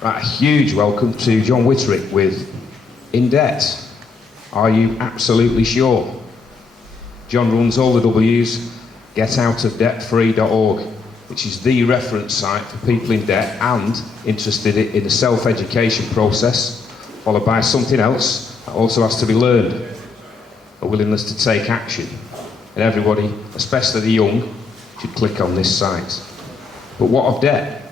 Right, a huge welcome to Jon Witterick with In Debt. Are you absolutely sure? John runs all the W's, getoutofdebtfree.org, which is the reference site for people in debt and interested in the self-education process, followed by something else that also has to be learned, a willingness to take action. And everybody, especially the young, should click on this site. But what of debt?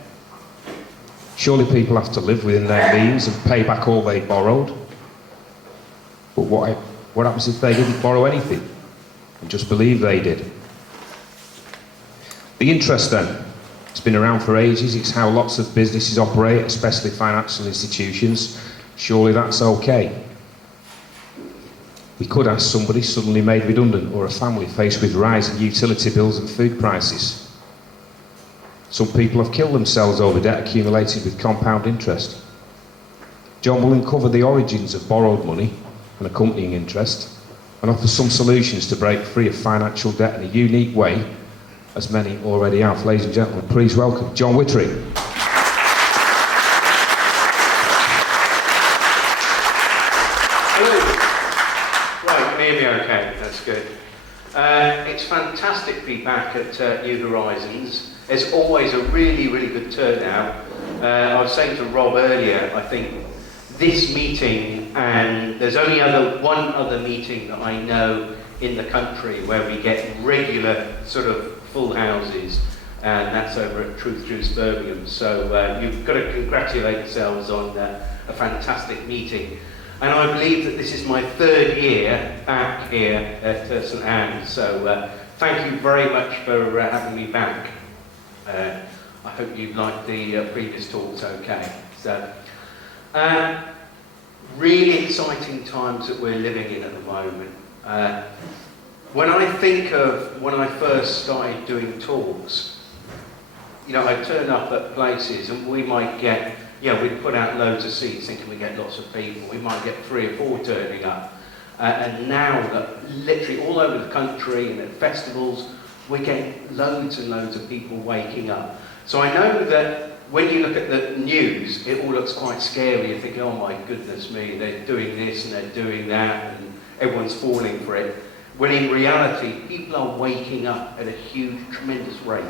Surely people have to live within their means and pay back all they borrowed. But what happens if they didn't borrow anything and just believe they did? The interest then, it's been around for ages. It's how lots of businesses operate, especially financial institutions. Surely that's okay. We could ask somebody suddenly made redundant, or a family faced with rising utility bills and food prices. Some people have killed themselves over debt accumulated with compound interest. Jon will uncover the origins of borrowed money and accompanying interest, and offer some solutions to break free of financial debt in a unique way, as many already have. Ladies and gentlemen, please welcome Jon Witterick. Hello. Right, can you hear me okay? That's good. It's fantastic to be back at New Horizons. There's always a really, really good turnout. I was saying to Rob earlier, I think this meeting, and there's only one other meeting that I know in the country where we get regular sort of full houses, and that's over at Truthfully Birmingham. So you've got to congratulate yourselves on a fantastic meeting. And I believe that this is my third year back here at St Anne's. So thank you very much for having me back. I hope you liked the previous talks okay. So, really exciting times that we're living in at the moment. When I think of when I first started doing talks, you know, I turn up at places and we might get, we'd put out loads of seats thinking we get lots of people. We might get 3 or 4 turning up. And now that literally all over the country and at festivals, we get loads and loads of people waking up. So I know that when you look at the news, it all looks quite scary. You're thinking, oh my goodness me, they're doing this and they're doing that, and everyone's falling for it. When in reality, people are waking up at a huge, tremendous rate.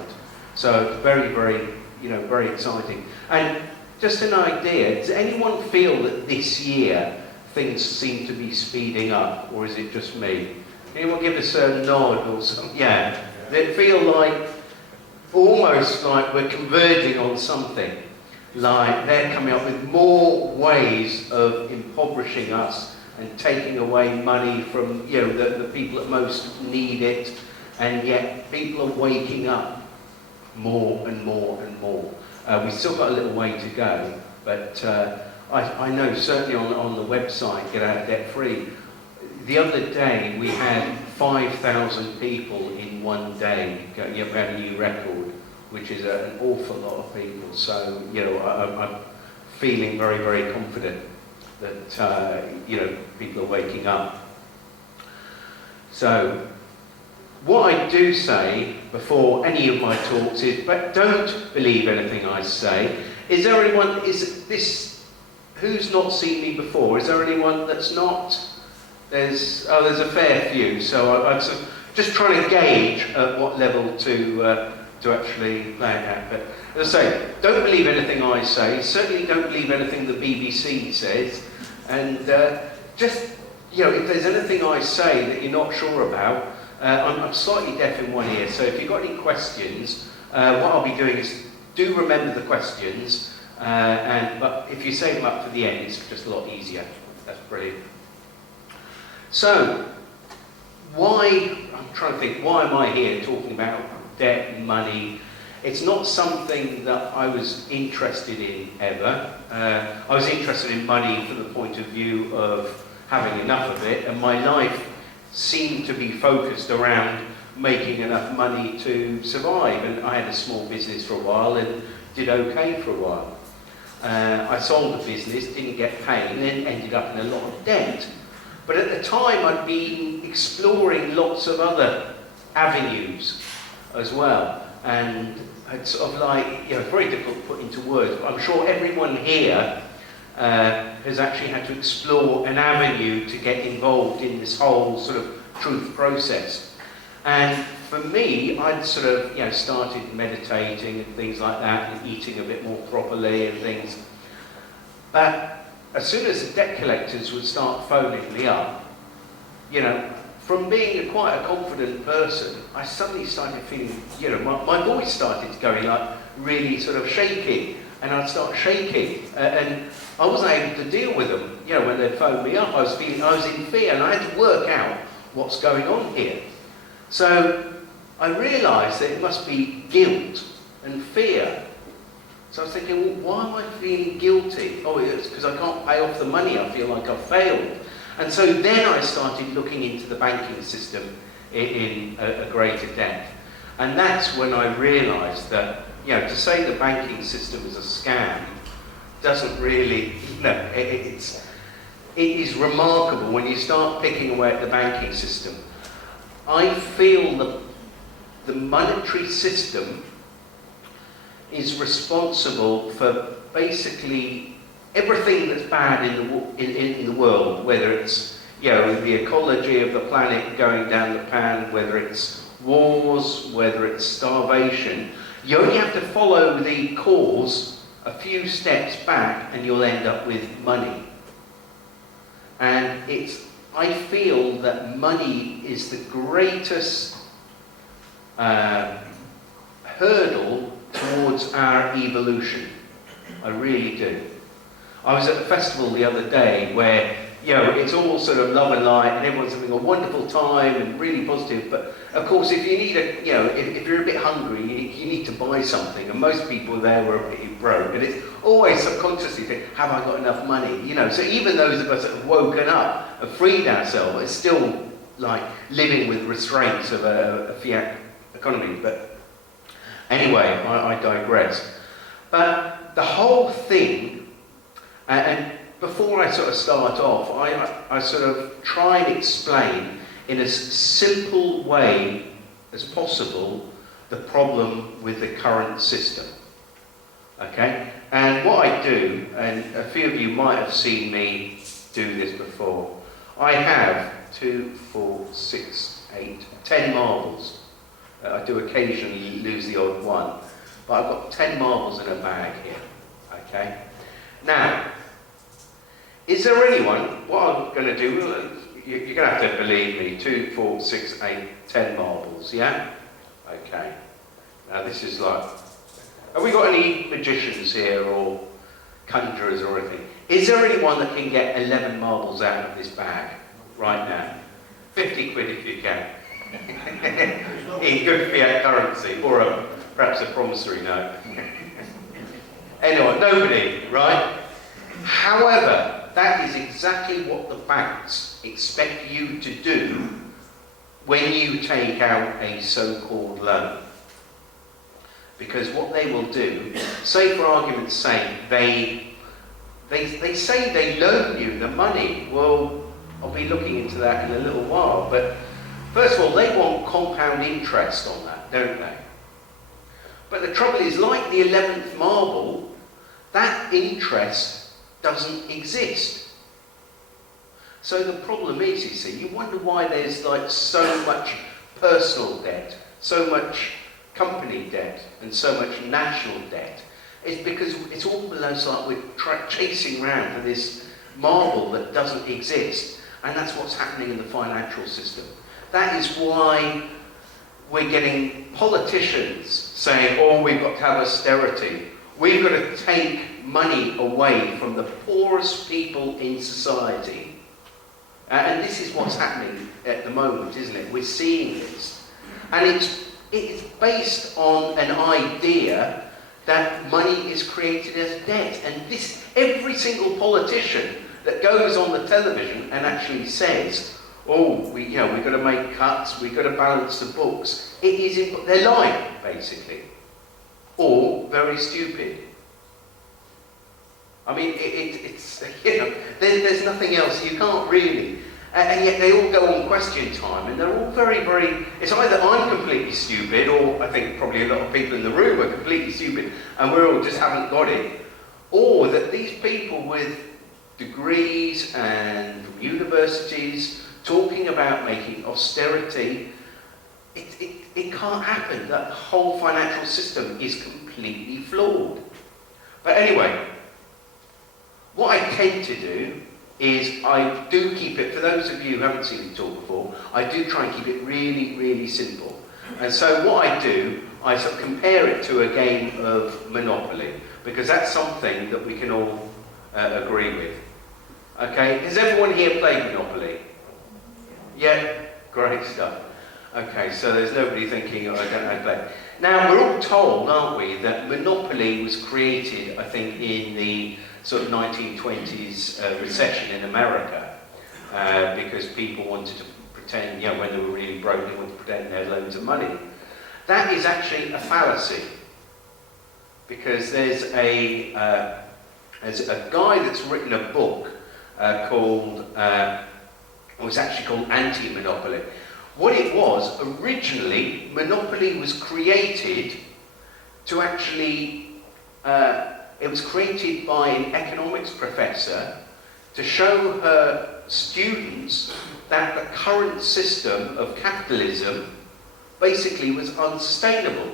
So very, very, very exciting. And just an idea, does anyone feel that this year things seem to be speeding up, or is it just me? Anyone give us a nod or something? Yeah. They feel like, almost like we're converging on something. Like they're coming up with more ways of impoverishing us and taking away money from the people that most need it, and yet people are waking up more and more and more. We've still got a little way to go, but I know certainly on the website, Get Out of Debt Free, the other day we had 5,000 people in one day. We had a new record, which is an awful lot of people. So, I'm feeling very, very confident that, people are waking up. So, what I do say before any of my talks is, but don't believe anything I say. Is who's not seen me before? Is there anyone that's not? There's a fair few, so I'm just trying to gauge at what level to actually play it at. But as I say, don't believe anything I say. Certainly don't believe anything the BBC says. And just, if there's anything I say that you're not sure about, I'm slightly deaf in one ear. So if you've got any questions, what I'll be doing is do remember the questions. But if you save them up for the end, it's just a lot easier. That's brilliant. So, I'm trying to think, why am I here talking about debt and money? It's not something that I was interested in ever. I was interested in money from the point of view of having enough of it, and my life seemed to be focused around making enough money to survive. And I had a small business for a while and did okay for a while. I sold the business, didn't get paid, and then ended up in a lot of debt. But at the time, I'd been exploring lots of other avenues as well. And it's sort of like, very difficult to put into words, but I'm sure everyone here has actually had to explore an avenue to get involved in this whole sort of truth process. And for me, I'd sort of, started meditating and things like that, and eating a bit more properly and things. But as soon as the debt collectors would start phoning me up, from being quite a confident person, I suddenly started feeling, my voice started going like really sort of shaky, and I'd start shaking, and I wasn't able to deal with them. When they phoned me up, I was in fear, and I had to work out what's going on here. So I realised that it must be guilt and fear. So I was thinking, well, why am I feeling guilty? Oh, it's because I can't pay off the money. I feel like I've failed. And so then I started looking into the banking system in a greater depth. And that's when I realised that, to say the banking system is a scam doesn't really, it is remarkable when you start picking away at the banking system. I feel the monetary system is responsible for basically everything that's bad in the world, whether it's the ecology of the planet going down the pan, whether it's wars, whether it's starvation. You only have to follow the cause a few steps back and you'll end up with money. And I feel that money is the greatest hurdle towards our evolution. I really do. I was at a festival the other day where, it's all sort of love and light and everyone's having a wonderful time and really positive, but of course if you need if you're a bit hungry, you need to buy something, and most people there were a bit broke, and it's always subconsciously think, have I got enough money? So even those of us that have woken up, have freed ourselves, it's still like living with restraints of a fiat economy. But anyway, I digress. But the whole thing, and before I sort of start off, I sort of try and explain in as simple way as possible the problem with the current system. Okay? And what I do, and a few of you might have seen me do this before, I have 2, 4, 6, 8, 10 marbles. I do occasionally lose the odd one, but I've got 10 marbles in a bag here. Okay? Now, is there anyone, what I'm going to do, you're going to have to believe me, 2, 4, 6, 8, 10 marbles, yeah? Okay. Now this is like, have we got any magicians here or conjurers or anything? Is there anyone that can get 11 marbles out of this bag right now? 50 quid if you can. In good fiat currency, or perhaps a promissory note. Anyway, nobody, right? However, that is exactly what the banks expect you to do when you take out a so-called loan. Because what they will do, say for argument's sake, they say they loan you the money. Well, I'll be looking into that in a little while, but first of all, they want compound interest on that, don't they? But the trouble is, like the 11th marble, that interest doesn't exist. So the problem is, you see, you wonder why there's like so much personal debt, so much company debt, and so much national debt. It's because it's almost like we're chasing around for this marble that doesn't exist. And that's what's happening in the financial system. That is why we're getting politicians saying, oh, we've got to have austerity. We've got to take money away from the poorest people in society. And this is what's happening at the moment, isn't it? We're seeing this. And it's based on an idea that money is created as debt. And every single politician that goes on the television and actually says, oh, we've got to make cuts, we've got to balance the books. They're lying, basically. Or very stupid. I mean, there's nothing else. You can't really. And yet they all go on question time, and they're all very, very... It's either I'm completely stupid, or I think probably a lot of people in the room are completely stupid, and we all just haven't got it. Or that these people with degrees and universities talking about making austerity, it can't happen. That whole financial system is completely flawed. But anyway, what I tend to do is I do keep it, for those of you who haven't seen me talk before, I do try and keep it really, really simple. And so what I do, I sort of compare it to a game of Monopoly, because that's something that we can all agree with. Okay, has everyone here played Monopoly? Yeah? Great stuff. Okay, so there's nobody thinking, oh, I don't know how to play. Now, we're all told, aren't we, that Monopoly was created, I think, in the sort of 1920s recession in America, because people wanted to pretend, you know, when they were really broke, they wanted to pretend they had loads of money. That is actually a fallacy, because there's a guy that's written a book called, it was actually called Anti-Monopoly. What it was, originally, Monopoly was created to actually, it was created by an economics professor to show her students that the current system of capitalism basically was unsustainable.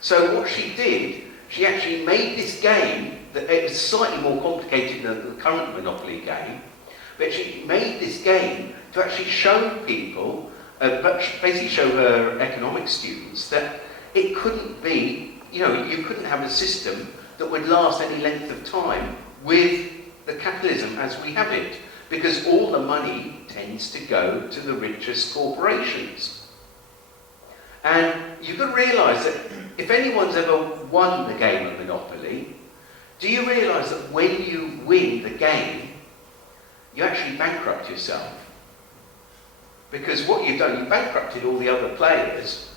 So what she did, she actually made this game, that it was slightly more complicated than the current Monopoly game, but she made this game to actually show people, basically show her economics students, that it couldn't be, you know, you couldn't have a system that would last any length of time with the capitalism as we have it, because all the money tends to go to the richest corporations. And you've got to realise that if anyone's ever won the game of Monopoly, do you realise that when you win the game, you actually bankrupt yourself? Because what you've done, you bankrupted all the other players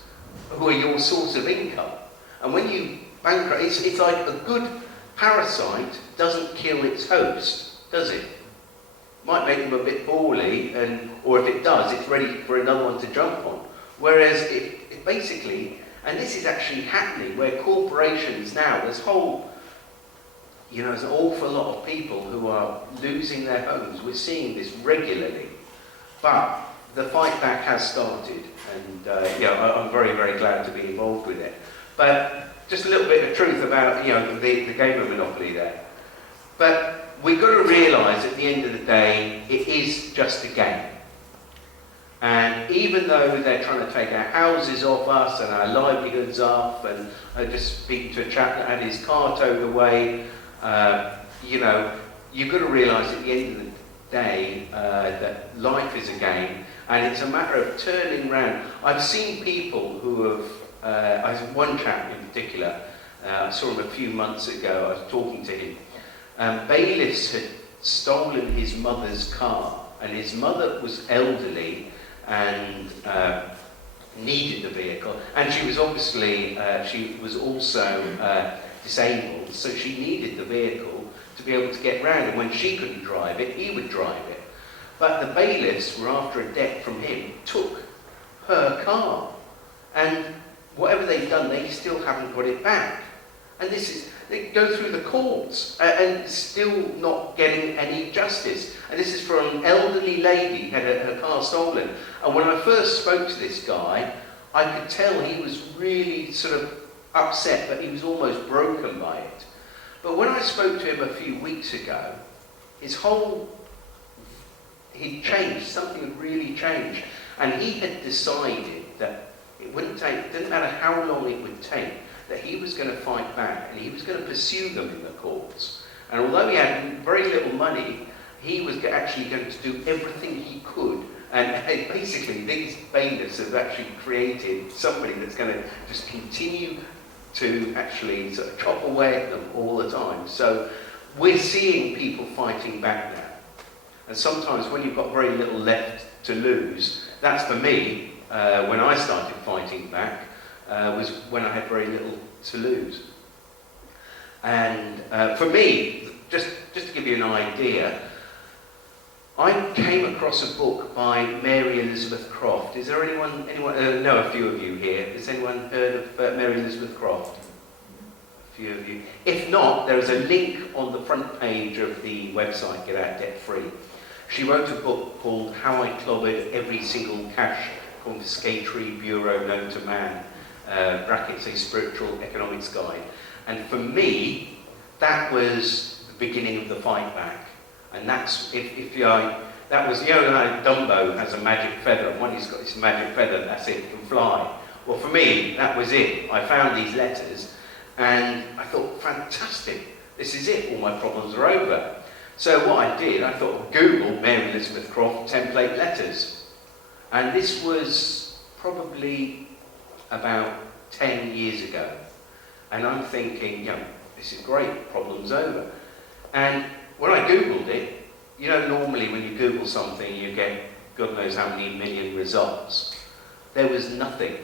who are your source of income. And when you bankrupt, it's like a good parasite doesn't kill its host, does it? Might make them a bit poorly, or if it does, it's ready for another one to jump on. Whereas it basically, and this is actually happening, where corporations now, there's whole, you know, there's an awful lot of people who are losing their homes. We're seeing this regularly. But the fight back has started, and yeah, I'm very, very glad to be involved with it. But just a little bit of truth about, you know, the game of Monopoly there. But we've got to realise at the end of the day, it is just a game. And even though they're trying to take our houses off us and our livelihoods off, and I just speaking to a chap that had his car towed away, you know, you've got to realise at the end of the day that life is a game, and it's a matter of turning around. I've seen people who have, I have one chap in particular, I saw him a few months ago, I was talking to him. Bailiffs had stolen his mother's car, and his mother was elderly and needed the vehicle, and she was obviously, she was also disabled, so she needed the vehicle to be able to get round, and when she couldn't drive it, he would drive it. But the bailiffs were after a debt from him, took her car, and whatever they've done, they still haven't got it back. And this is, they go through the courts and still not getting any justice. And this is for an elderly lady who had her car stolen. And when I first spoke to this guy, I could tell he was really sort of upset, but he was almost broken by it. But when I spoke to him a few weeks ago, his whole, he'd changed, something had really changed. And he had decided that it wouldn't take, it didn't matter how long it would take, that he was going to fight back and he was going to pursue them in the courts. And although he had very little money, he was actually going to do everything he could. And basically, these bailiffs have actually created somebody that's going to just continue to actually sort of chop away at them all the time. So we're seeing people fighting back now. And sometimes when you've got very little left to lose, that's for me, when I started fighting back, was when I had very little to lose. And for me, just to give you an idea, I came across a book by Mary Elizabeth Croft. Is there anyone know a few of you here? Has anyone heard of Mary Elizabeth Croft? A few of you. If not, there is a link on the front page of the website, Get Out Debt Free. She wrote a book called How I Clobbered Every Single Cash Confiscatory Bureau Known to Man, brackets a spiritual economics guide. And for me, that was the beginning of the fight back. And that's, that was, like Dumbo has a magic feather, and when he's got this magic feather, that's it, he can fly. Well, for me, that was it. I found these letters, and I thought, fantastic, this is it, all my problems are over. So what I did, I thought, Google Mary Elizabeth Croft template letters. And this was probably about 10 years ago. And I'm thinking, this is great, problem's over. And when I Googled it, normally when you Google something, you get God knows how many million results. There was nothing.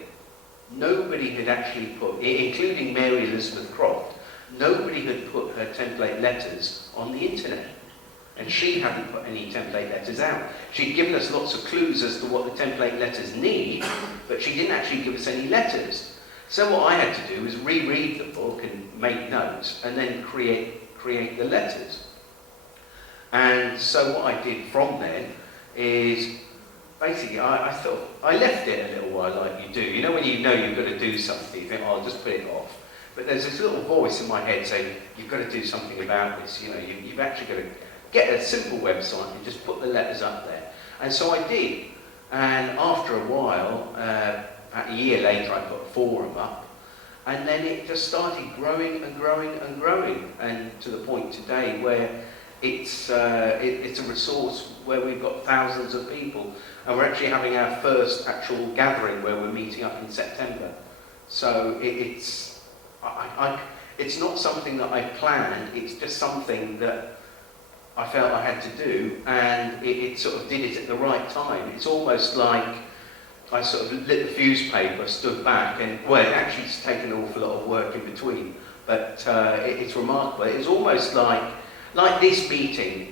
Nobody had actually put, including Mary Elizabeth Croft, nobody had put her template letters on the internet. And she hadn't put any template letters out. She'd given us lots of clues as to what the template letters need, but she didn't actually give us any letters. So what I had to do was reread the book and make notes, and then create the letters. And so what I did from then is, basically, I thought, I left it a little while like you do. When you know you've got to do something, you think, oh, I'll just put it off. But there's this little voice in my head saying, you've got to do something about this. You've actually got to get a simple website and just put the letters up there. And so I did. And after a while, about a year later, I put a forum up. And then it just started growing and growing and growing. And to the point today where it's a resource where we've got thousands of people. And we're actually having our first actual gathering where we're meeting up in September. So it's not something that I planned, it's just something that I felt I had to do, and it sort of did it at the right time. It's almost like I sort of lit the fuse paper, stood back, and, well, it actually has taken an awful lot of work in between, but it's remarkable. It's almost like this meeting,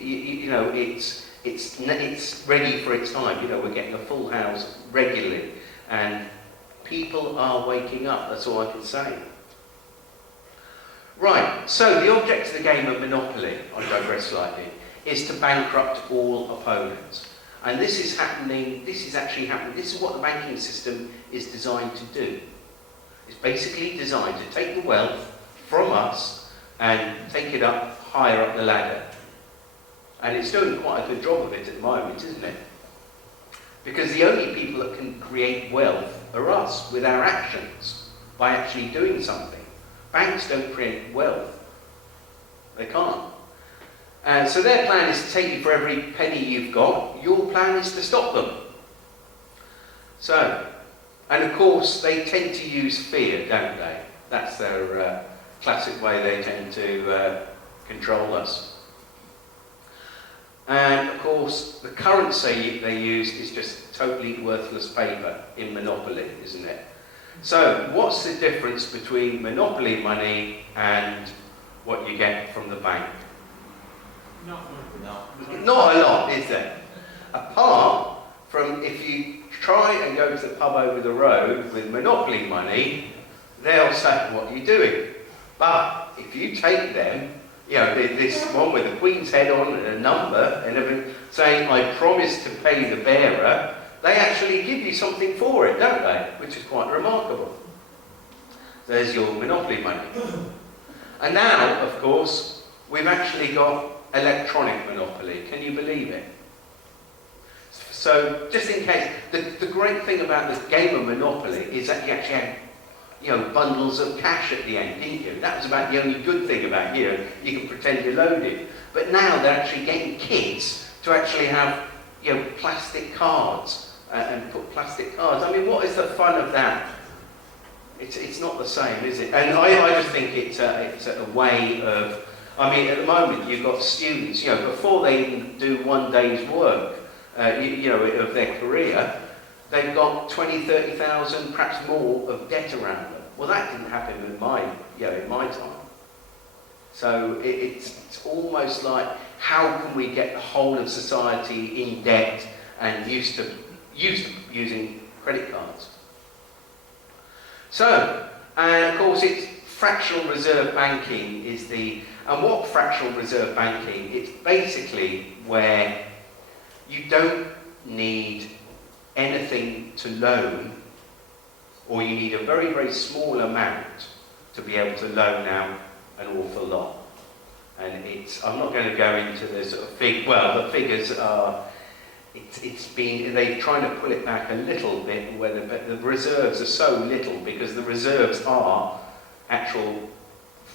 it's ready for its time. We're getting a full house regularly, and people are waking up, that's all I can say. Right, so the object of the game of Monopoly, I digress slightly, is to bankrupt all opponents. And this is actually happening, this is what the banking system is designed to do. It's basically designed to take the wealth from us and take it up higher up the ladder. And it's doing quite a good job of it at the moment, isn't it? Because the only people that can create wealth are us, with our actions, by actually doing something. Banks don't create wealth. They can't. So their plan is to take you for every penny you've got. Your plan is to stop them. So, and of course, they tend to use fear, don't they? That's their classic way they tend to control us. And of course, the currency they use is just totally worthless paper in Monopoly, isn't it? So, what's the difference between Monopoly money and what you get from the bank? Not a lot, is there? Apart from if you try and go to the pub over the road with Monopoly money, they'll say, what are you doing? But if you take them, this one with the Queen's head on and a number and everything, saying, I promise to pay the bearer, they actually give you something for it, don't they? Which is quite remarkable. There's your Monopoly money. And now, of course, we've actually got electronic Monopoly. Can you believe it? So, just in case, the great thing about the game of Monopoly is that you actually had, bundles of cash at the end, didn't you? That was about the only good thing about here. You can pretend you're loaded. But now they're actually getting kits to actually have, plastic cards. And put plastic cards. I mean, what is the fun of that? It's not the same, is it? And I just think it's a way of, at the moment you've got students, before they even do one day's work, of their career, they've got 20, 30,000, perhaps more of debt around them. Well, that didn't happen in my time. So it's almost like, how can we get the whole of society in debt and used to using credit cards. So, and of course it's fractional reserve banking is and what fractional reserve banking, it's basically where you don't need anything to loan, or you need a very, very small amount to be able to loan out an awful lot. And I'm not going to go into the sort of the figures are, they're trying to pull it back a little bit, but the reserves are so little because the reserves are actual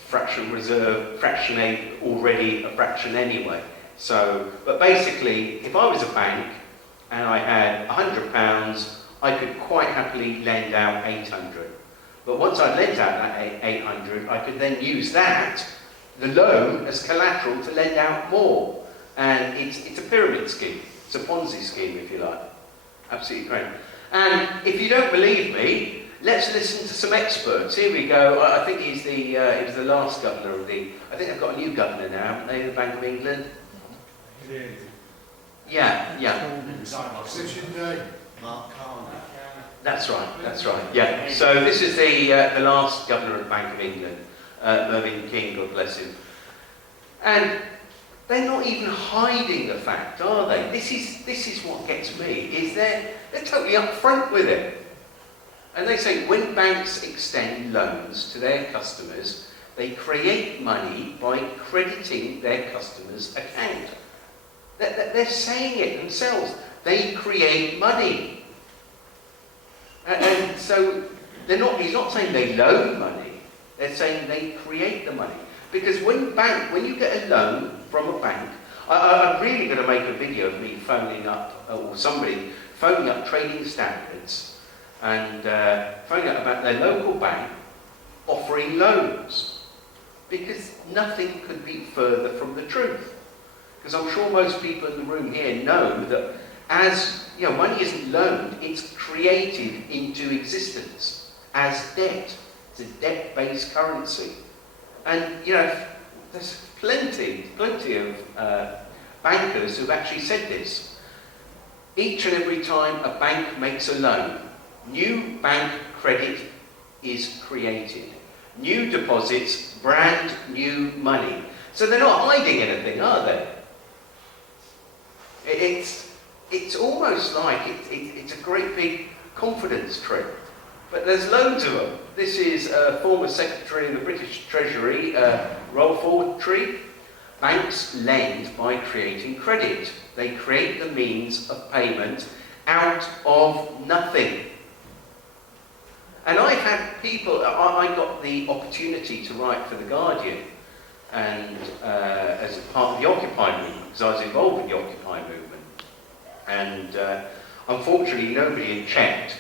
fractional reserve, fractionate already a fraction anyway. So, but basically, if I was a bank and I had £100, I could quite happily lend out 800. But once I'd lent out that 800, I could then use that, the loan, as collateral to lend out more. And it's a pyramid scheme. It's a Ponzi scheme, if you like. Absolutely great. And if you don't believe me, let's listen to some experts. Here we go. I think he was the last governor of I think they've got a new governor now, haven't they, the Bank of England? Yeah. That's right, yeah. So this is the last governor of the Bank of England, Mervyn King, God bless him. And they're not even hiding the fact, are they? This is what gets me, is they're totally upfront with it. And they say when banks extend loans to their customers, they create money by crediting their customers' account. They're saying it themselves. They create money. And so he's not saying they loan money. They're saying they create the money. Because when you get a loan from a bank, I'm really going to make a video of me phoning up, or somebody phoning up trading standards and phoning up about their local bank offering loans. Because nothing could be further from the truth. Because I'm sure most people in the room here know that as money isn't loaned, it's created into existence as debt. It's a debt-based currency. And, there's plenty of bankers who've actually said this. Each and every time a bank makes a loan, new bank credit is created. New deposits, brand new money. So they're not hiding anything, are they? It's almost like it's a great big confidence trip. But there's loads of them. This is former Secretary of the British Treasury, Rolf Ortree. Banks lend by creating credit. They create the means of payment out of nothing. And I've had people, I got the opportunity to write for The Guardian, and as a part of the Occupy movement, because I was involved in the Occupy movement. And unfortunately, nobody had checked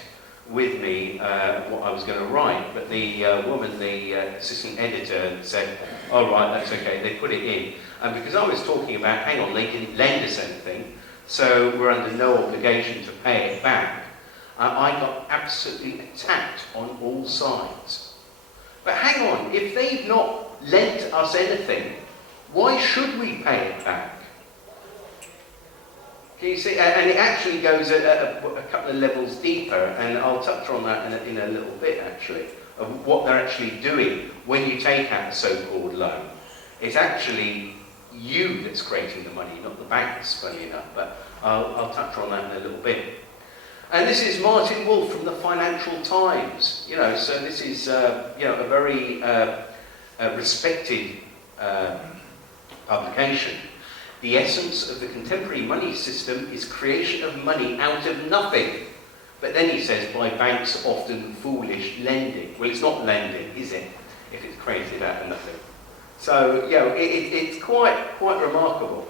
with me what I was going to write, but the woman, the assistant editor, said, "Oh right, that's okay." They put it in, and because I was talking about, hang on, they didn't lend us anything, so we're under no obligation to pay it back. I got absolutely attacked on all sides. But hang on, if they've not lent us anything, why should we pay it back? Can you see? And it actually goes a couple of levels deeper, and I'll touch on that in a little bit, actually, of what they're actually doing when you take out a so-called loan. It's actually you that's creating the money, not the banks, funny enough, but I'll touch on that in a little bit. And this is Martin Wolf from the Financial Times. So this is a very respected publication. The essence of the contemporary money system is creation of money out of nothing. But then he says, by banks often foolish lending. Well, it's not lending, is it, if it's created out of nothing? So, it's quite remarkable.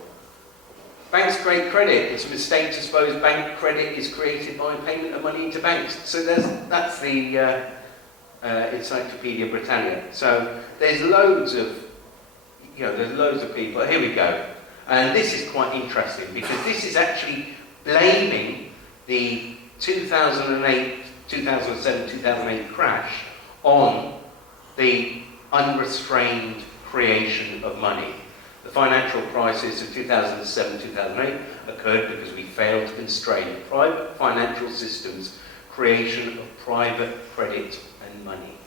Banks create credit. It's a mistake to suppose bank credit is created by payment of money into banks. So that's the Encyclopedia Britannica. So there's loads of people. Here we go. And this is quite interesting because this is actually blaming the 2007, 2008 crash on the unrestrained creation of money. The financial crisis of 2007-2008 occurred because we failed to constrain private financial systems' creation of private credit and money.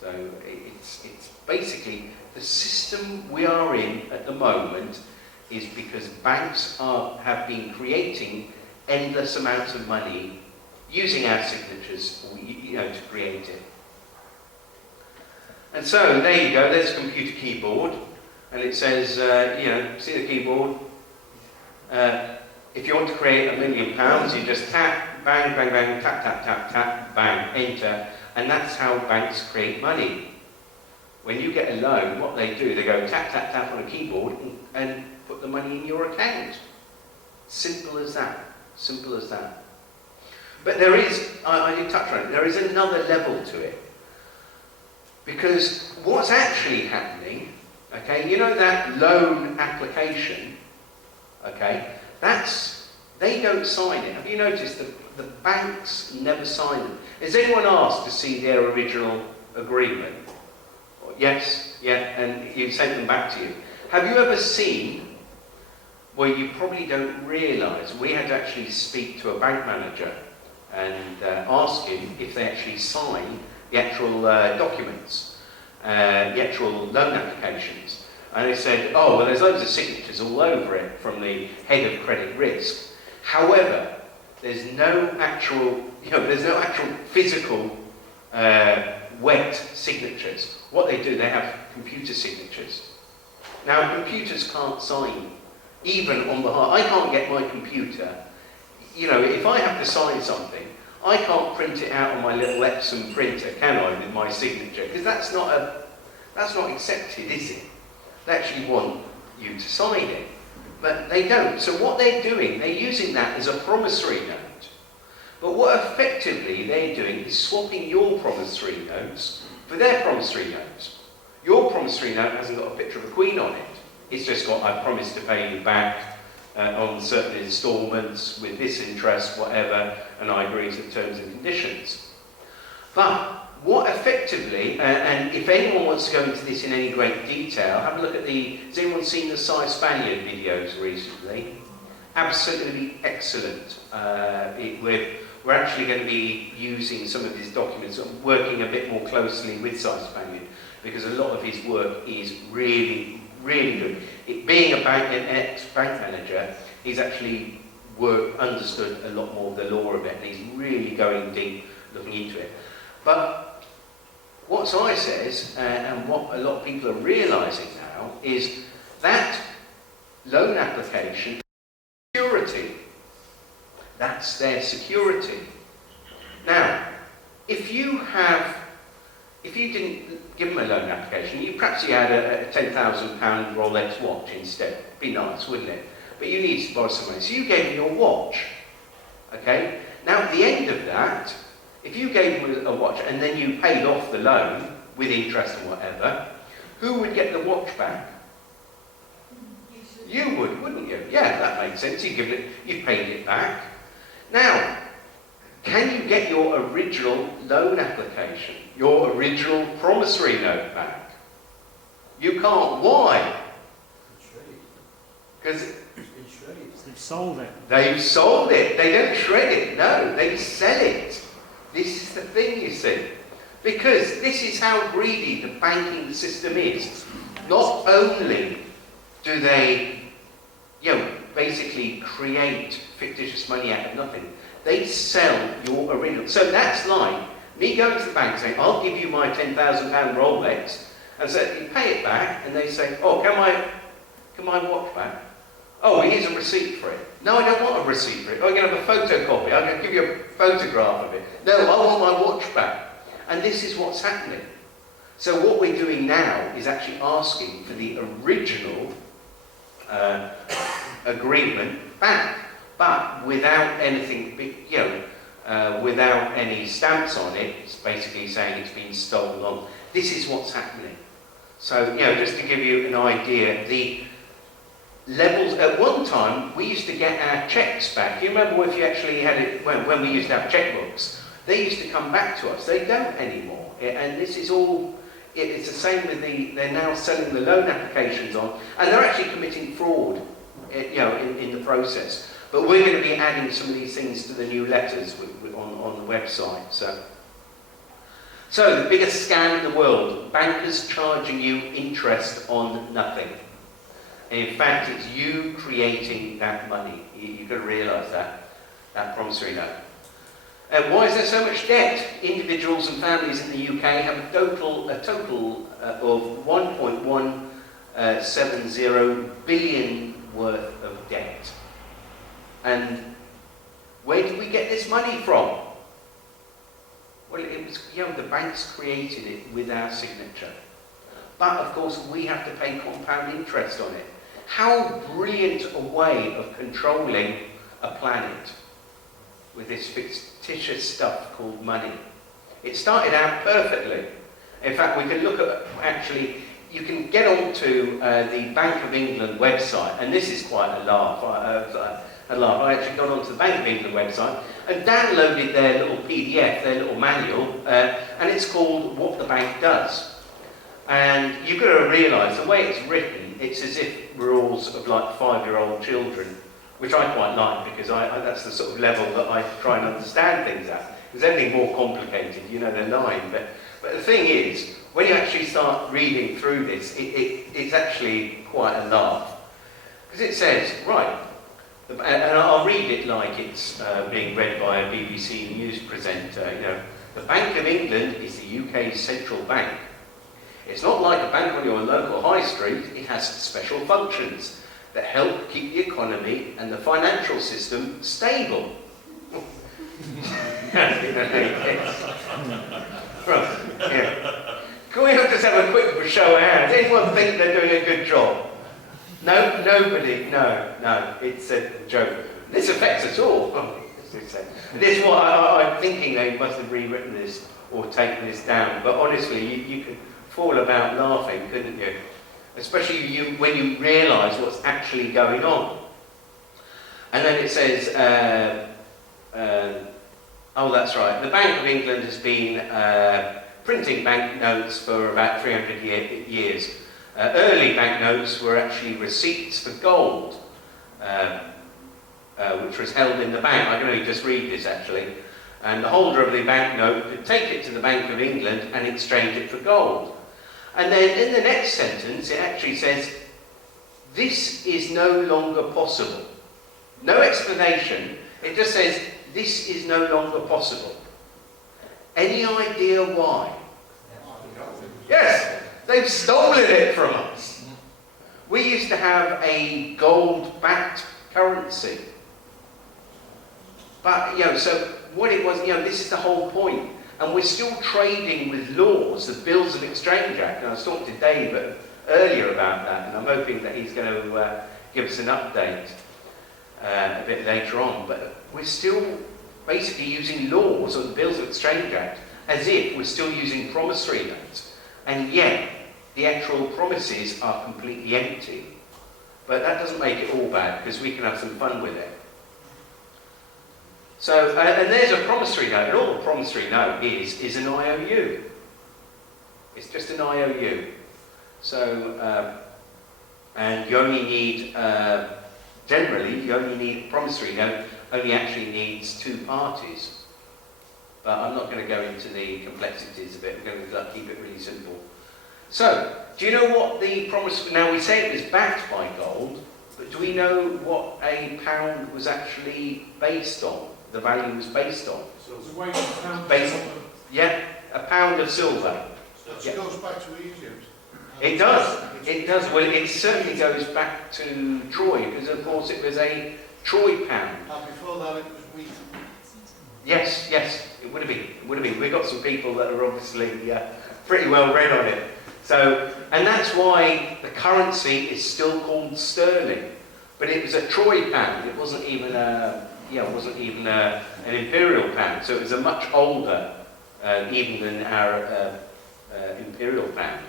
So it's basically the system we are in at the moment is because banks have been creating endless amounts of money using our signatures, to create it. And so there you go. There's a computer keyboard, and it says, see the keyboard. If you want to create £1 million, you just tap, bang, bang, bang, tap, tap, tap, tap, bang, enter, and that's how banks create money. When you get a loan, what they do, they go tap, tap, tap on a keyboard and put the money in your account. Simple as that. Simple as that. But there is, I did touch on it, there is another level to it. Because what's actually happening, okay, you know that loan application, okay, they don't sign it. Have you noticed that the banks never sign them? Has anyone asked to see their original agreement? Yes, yeah, and you've sent them back to you. Have you ever seen, well, you probably don't realise, we had to actually speak to a bank manager and ask him if they actually sign the actual documents, the actual loan applications. And they said, oh, well, there's loads of signatures all over it from the head of credit risk. However, there's no actual, physical wet signatures. What they do, they have computer signatures. Now, computers can't sign, even on behalf. I can't get my computer. If I have to sign something, I can't print it out on my little Epson printer, can I, with my signature? Because that's not accepted, is it? They actually want you to sign it, but they don't. So what they're doing, they're using that as a promissory note. But what effectively they're doing is swapping your promissory notes for their promissory notes. Your promissory note hasn't got a picture of a queen on it. It's just got, I promise to pay you back on certain instalments with this interest, whatever, and I agree to the terms and conditions. But what effectively, and if anyone wants to go into this in any great detail, have a look at has anyone seen the Cy Spaniard videos recently? Absolutely excellent. We're actually going to be using some of his documents, working a bit more closely with Cy Spaniard, because a lot of his work is really, really good. Being an ex-bank manager, he's actually understood a lot more of the law of it, and he's really going deep looking into it. But what Cy says, and what a lot of people are realising now, is that loan application security. That's their security. Now, if you didn't give them a loan application, perhaps you had a £10,000 Rolex watch instead. It'd be nice, wouldn't it? But you needed to borrow some money, so you gave them your watch. Okay? Now, at the end of that, if you gave them a watch and then you paid off the loan with interest and whatever, who would get the watch back? You would, wouldn't you? Yeah, that makes sense. You've paid it back. Now, can you get your original loan application, your original promissory note back? You can't. Why? Because they've sold it. They've sold it. They don't shred it. No, they sell it. This is the thing, you see. Because this is how greedy the banking system is. Not only do they, basically create fictitious money out of nothing, they sell your original. So that's like me going to the bank saying, I'll give you my £10,000 Rolex, and so you pay it back, and they say, oh, can my watch back? Oh, here's a receipt for it. No, I don't want a receipt for it. I'm going to have a photocopy. I'm going to give you a photograph of it. No, I want my watch back. And this is what's happening. So what we're doing now is actually asking for the original agreement back, but without anything, without any stamps on it. It's basically saying it's been stolen on. This is what's happening. So, just to give you an idea, the levels, at one time, we used to get our checks back. You remember if you actually had it, when we used to have checkbooks, they used to come back to us. They don't anymore. And this is all, It's the same with they're now selling the loan applications on, and they're actually committing fraud, in the process. But we're going to be adding some of these things to the new letters on the website. So the biggest scam in the world, bankers charging you interest on nothing. And in fact, it's you creating that money. You've got to realise that promissory note. Why is there so much debt? Individuals and families in the UK have a total of 1.170 billion worth of debt. And where did we get this money from? Well, it was, the banks created it with our signature. But of course, we have to pay compound interest on it. How brilliant a way of controlling a planet with this fictitious stuff called money. It started out perfectly. In fact, we can look at, you can get onto the Bank of England website, and this is quite a laugh. I actually got onto the Bank of England website and downloaded their little PDF, their little manual, and it's called What the Bank Does. And you've got to realise, the way it's written, it's as if we're all sort of like 5-year-old children, which I quite like, because that's the sort of level that I try and understand things at. If there's anything more complicated, they're lying. But the thing is, when you actually start reading through this, it's actually quite a laugh. Because it says, right, and I'll read it like it's being read by a BBC News presenter. The Bank of England is the UK's central bank. It's not like a bank on your local high street. It has special functions that help keep the economy and the financial system stable. Right, yeah. Can we just have a quick show of hands? Anyone think they're doing a good job? No, nobody. No, it's a joke. This affects us all. This is what I'm thinking they must have rewritten this or taken this down. But honestly, you could fall about laughing, couldn't you? Especially when you realise what's actually going on. And then it says, oh, that's right, the Bank of England has been printing banknotes for about 300 years. Early banknotes were actually receipts for gold, which was held in the bank. I can only just read this actually. And the holder of the banknote could take it to the Bank of England and exchange it for gold. And then in the next sentence, it actually says, this is no longer possible. No explanation. It just says, this is no longer possible. Any idea why? Yes, they've stolen it from us. We used to have a gold-backed currency. But, so what it was, this is the whole point. And we're still trading with laws, the Bills of Exchange Act. And I was talking to Dave earlier about that, and I'm hoping that he's going to give us an update a bit later on. But we're still basically using laws or the Bills of Exchange Act as if we're still using promissory notes. And yet, the actual promises are completely empty. But that doesn't make it all bad, because we can have some fun with it. So, and there's a promissory note, and all a promissory note is an IOU. It's just an IOU. So, and you only need, generally, you only need a promissory note, only actually needs 2 parties. But I'm not going to go into the complexities of it, we're going to keep it really simple. So, do you know what the promise, now we say it was backed by gold, but do we know what a pound was actually based on? The value was based on. So it's a weight of pound based, yeah, a pound of silver. So it goes back to Egypt. It does. It does. Well, it certainly goes back to Troy, because of course it was a Troy pound. And before that it was wheat. Yes, it would have been. It would have been. We've got some people that are obviously pretty well read on it. So, and that's why the currency is still called sterling. But it was a Troy pound. It wasn't even an imperial pound. So it was a much older, even than our imperial pound.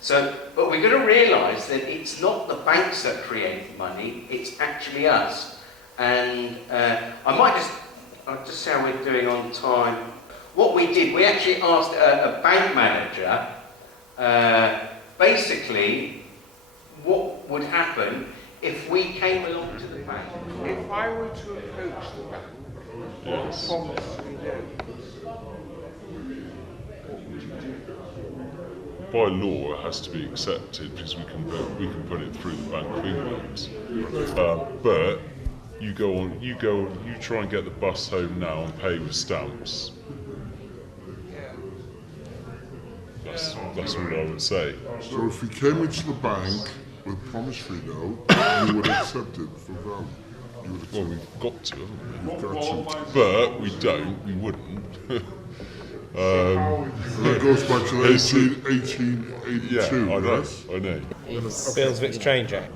So, but we're going to realise that it's not the banks that create money, it's actually us. And I'll just see how we're doing on time. what we did, we actually asked a bank manager, basically, what would happen if we came along to the bank. If I were to approach the bank Yes. on promissory note, By law, it has to be accepted because we can put it through the Bank of England. But you try and get the bus home now and pay with stamps. That's what I would say. So if we came into the bank with promissory note, you would accept it for value. You would Well, accept we've got to, haven't we? You've got to. But we don't. We wouldn't. And that goes back to It's- 1882, Yeah, I know. yes? I know. Bills of Exchange Act.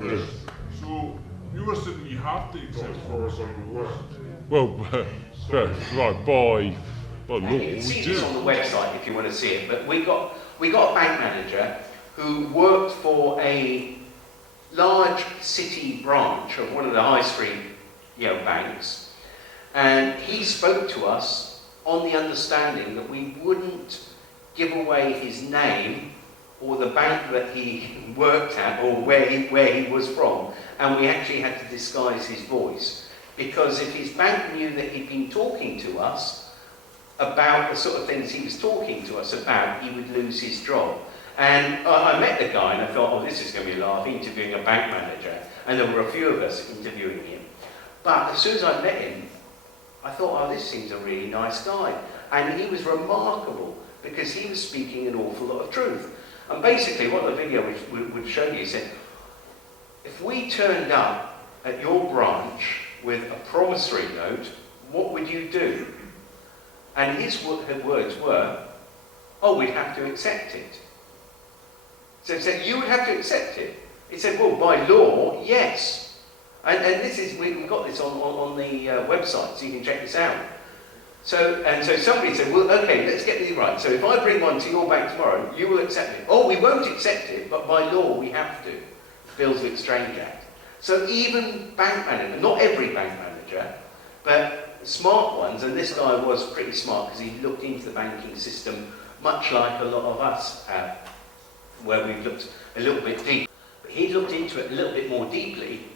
So you were saying you have to accept promissory note. Well, right, by law, You can we see this on do. the website if you want to see it, but we got a bank manager who worked for a large city branch of one of the high street banks, and he spoke to us on the understanding that we wouldn't give away his name or the bank that he worked at or where he was from, and we actually had to disguise his voice, because if his bank knew that he'd been talking to us about the sort of things he was talking to us about, he would lose his job. And I met the guy and I thought, oh, this is going to be a laugh, interviewing a bank manager, and there were a few of us interviewing him. But as soon as I met him, I thought, oh, this seems a really nice guy. And he was remarkable because he was speaking an awful lot of truth. And basically what the video would show you, he said, if we turned up at your branch with a promissory note, what would you do? And his words were, oh, we'd have to accept it. So he said, you would have to accept it? He said, well, by law, yes. And this is, we've got this on the website, so you can check this out. So somebody said, well, okay, let's get this right. So if I bring one to your bank tomorrow, you will accept it. Oh, we won't accept it, but by law we have to. Bills of Exchange Act. So even bank manager, not every bank manager, but smart ones, and this guy was pretty smart because he looked into the banking system much like a lot of us have, where we've looked a little bit deep. But he looked into it a little bit more deeply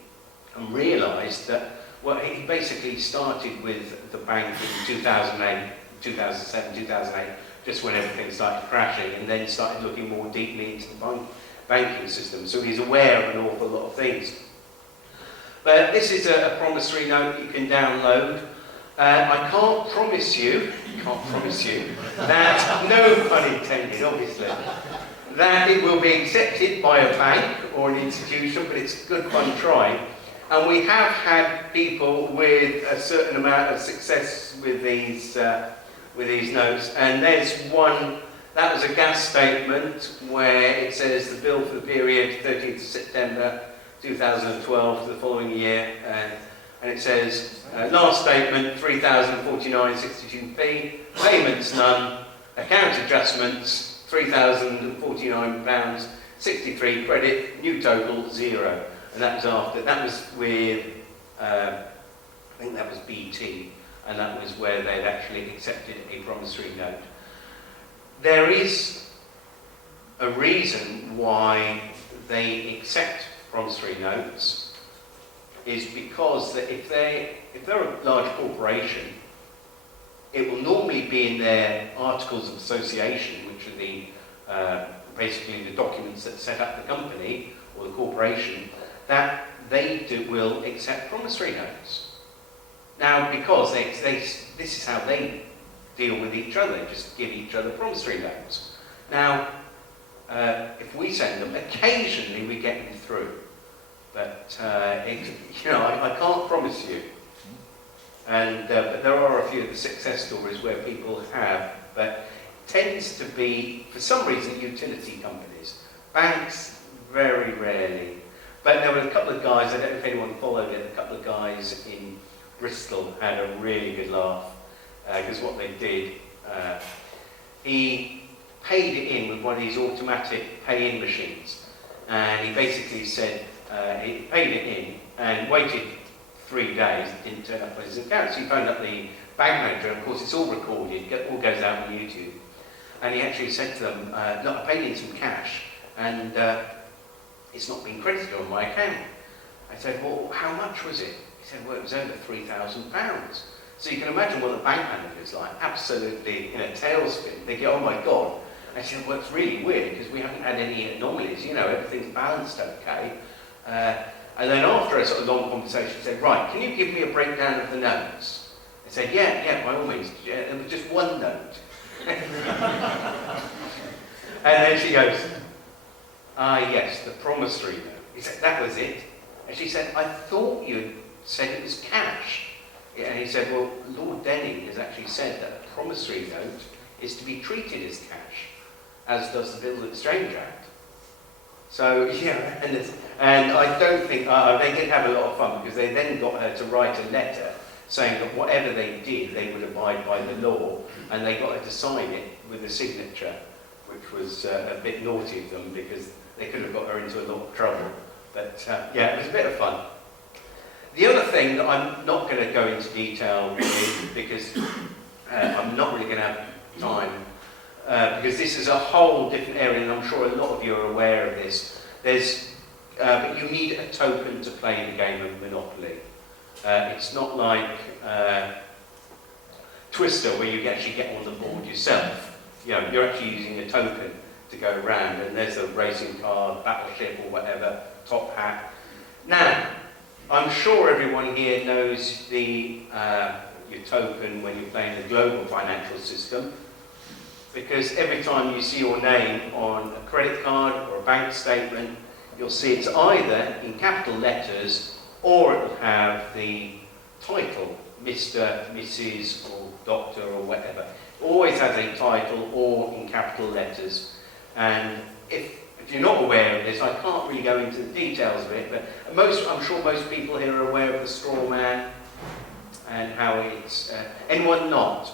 and realised that, well, he basically started with the bank in 2008, 2007, 2008, just when everything started crashing, and then started looking more deeply into the banking system. So he's aware of an awful lot of things. But this is a promissory note you can download. I can't promise you that, no pun intended, obviously, that it will be accepted by a bank or an institution, but it's good fun trying. And we have had people with a certain amount of success with these notes. And there's one, that was a gas statement where it says the bill for the period 13th of September 2012 to the following year. And it says, last statement, 3,049.62p, payments none, account adjustments, £3,049, 63 credit, new total 0. And that was after, that was with, I think that was BT, and that was where they'd actually accepted a promissory note. There is a reason why they accept promissory notes, is because that if they're a large corporation, it will normally be in their articles of association, which are the basically the documents that set up the company or the corporation, that they will accept promissory notes. Now, because this is how they deal with each other, they just give each other promissory notes. Now, if we send them, occasionally we get them through, but I can't promise you. And but there are a few of the success stories where people have, but it tends to be, for some reason, utility companies. Banks, very rarely. But there were a couple of guys, I don't know if anyone followed it, a couple of guys in Bristol had a really good laugh, because what they did, he paid it in with one of these automatic pay-in machines. And he basically said, he paid it in and waited 3 days, it didn't turn up on his account. So he phoned up the bank manager, and of course it's all recorded, all goes out on YouTube. And he actually said to them, look, I paid in some cash, and it's not been credited on my account. I said, well, how much was it? He said, well, it was over £3,000. So you can imagine what the bank manager's like, absolutely in a tailspin. They go, oh my God. I said, well, it's really weird because we haven't had any anomalies, you know, everything's balanced okay. And then after a sort of long conversation, he said, right, can you give me a breakdown of the notes? I said, yeah, by all means. Yeah, there was just one note. And then she goes, yes, the promissory note. He said, that was it. And she said, I thought you said it was cash. Yeah, and he said, well, Lord Denning has actually said that a promissory note is to be treated as cash, as does the Bill of Exchange Act. So, yeah, and I don't think, they did have a lot of fun because they then got her to write a letter saying that whatever they did, they would abide by the law, and they got her to sign it with a signature, which was a bit naughty of them because they could have got her into a lot of trouble. But, yeah, it was a bit of fun. The other thing that I'm not going to go into detail with because I'm not really going to have time, because this is a whole different area, and I'm sure a lot of you are aware of this. But you need a token to play the game of Monopoly. It's not like Twister, where you actually get on the board yourself. You know, you're actually using a token to go around, and there's a racing car, battleship, or whatever, top hat. Now, I'm sure everyone here knows your token when you're playing the global financial system, because every time you see your name on a credit card or a bank statement, you'll see it's either in capital letters or it will have the title, Mr., Mrs., or Doctor, or whatever. It always has a title or in capital letters. And if you're not aware of this, I can't really go into the details of it, but I'm sure most people here are aware of the straw man and how it's... anyone not?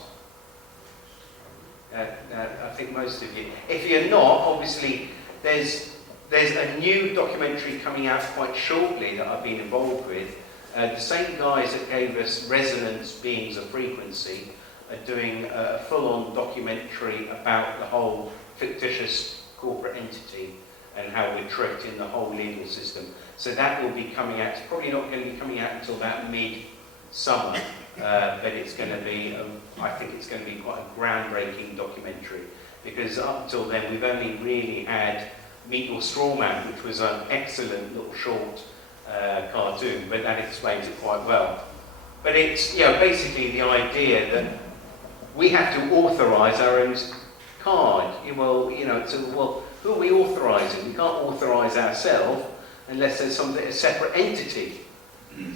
I think most of you. If you're not, obviously, there's a new documentary coming out quite shortly that I've been involved with. The same guys that gave us Resonance Beings of Frequency are doing a full-on documentary about the whole fictitious corporate entity and how we're tricked in the whole legal system. So that will be coming out. It's probably not going to be coming out until about mid-summer, but it's going to be, I think it's going to be quite a groundbreaking documentary, because up until then we've only really had Meet Your Straw Man, which was an excellent little short cartoon, but that explains it quite well. But it's, you know, basically the idea that we have to authorise our own card. Well, you know, well, who are we authorising? We can't authorise ourselves unless there's a separate entity.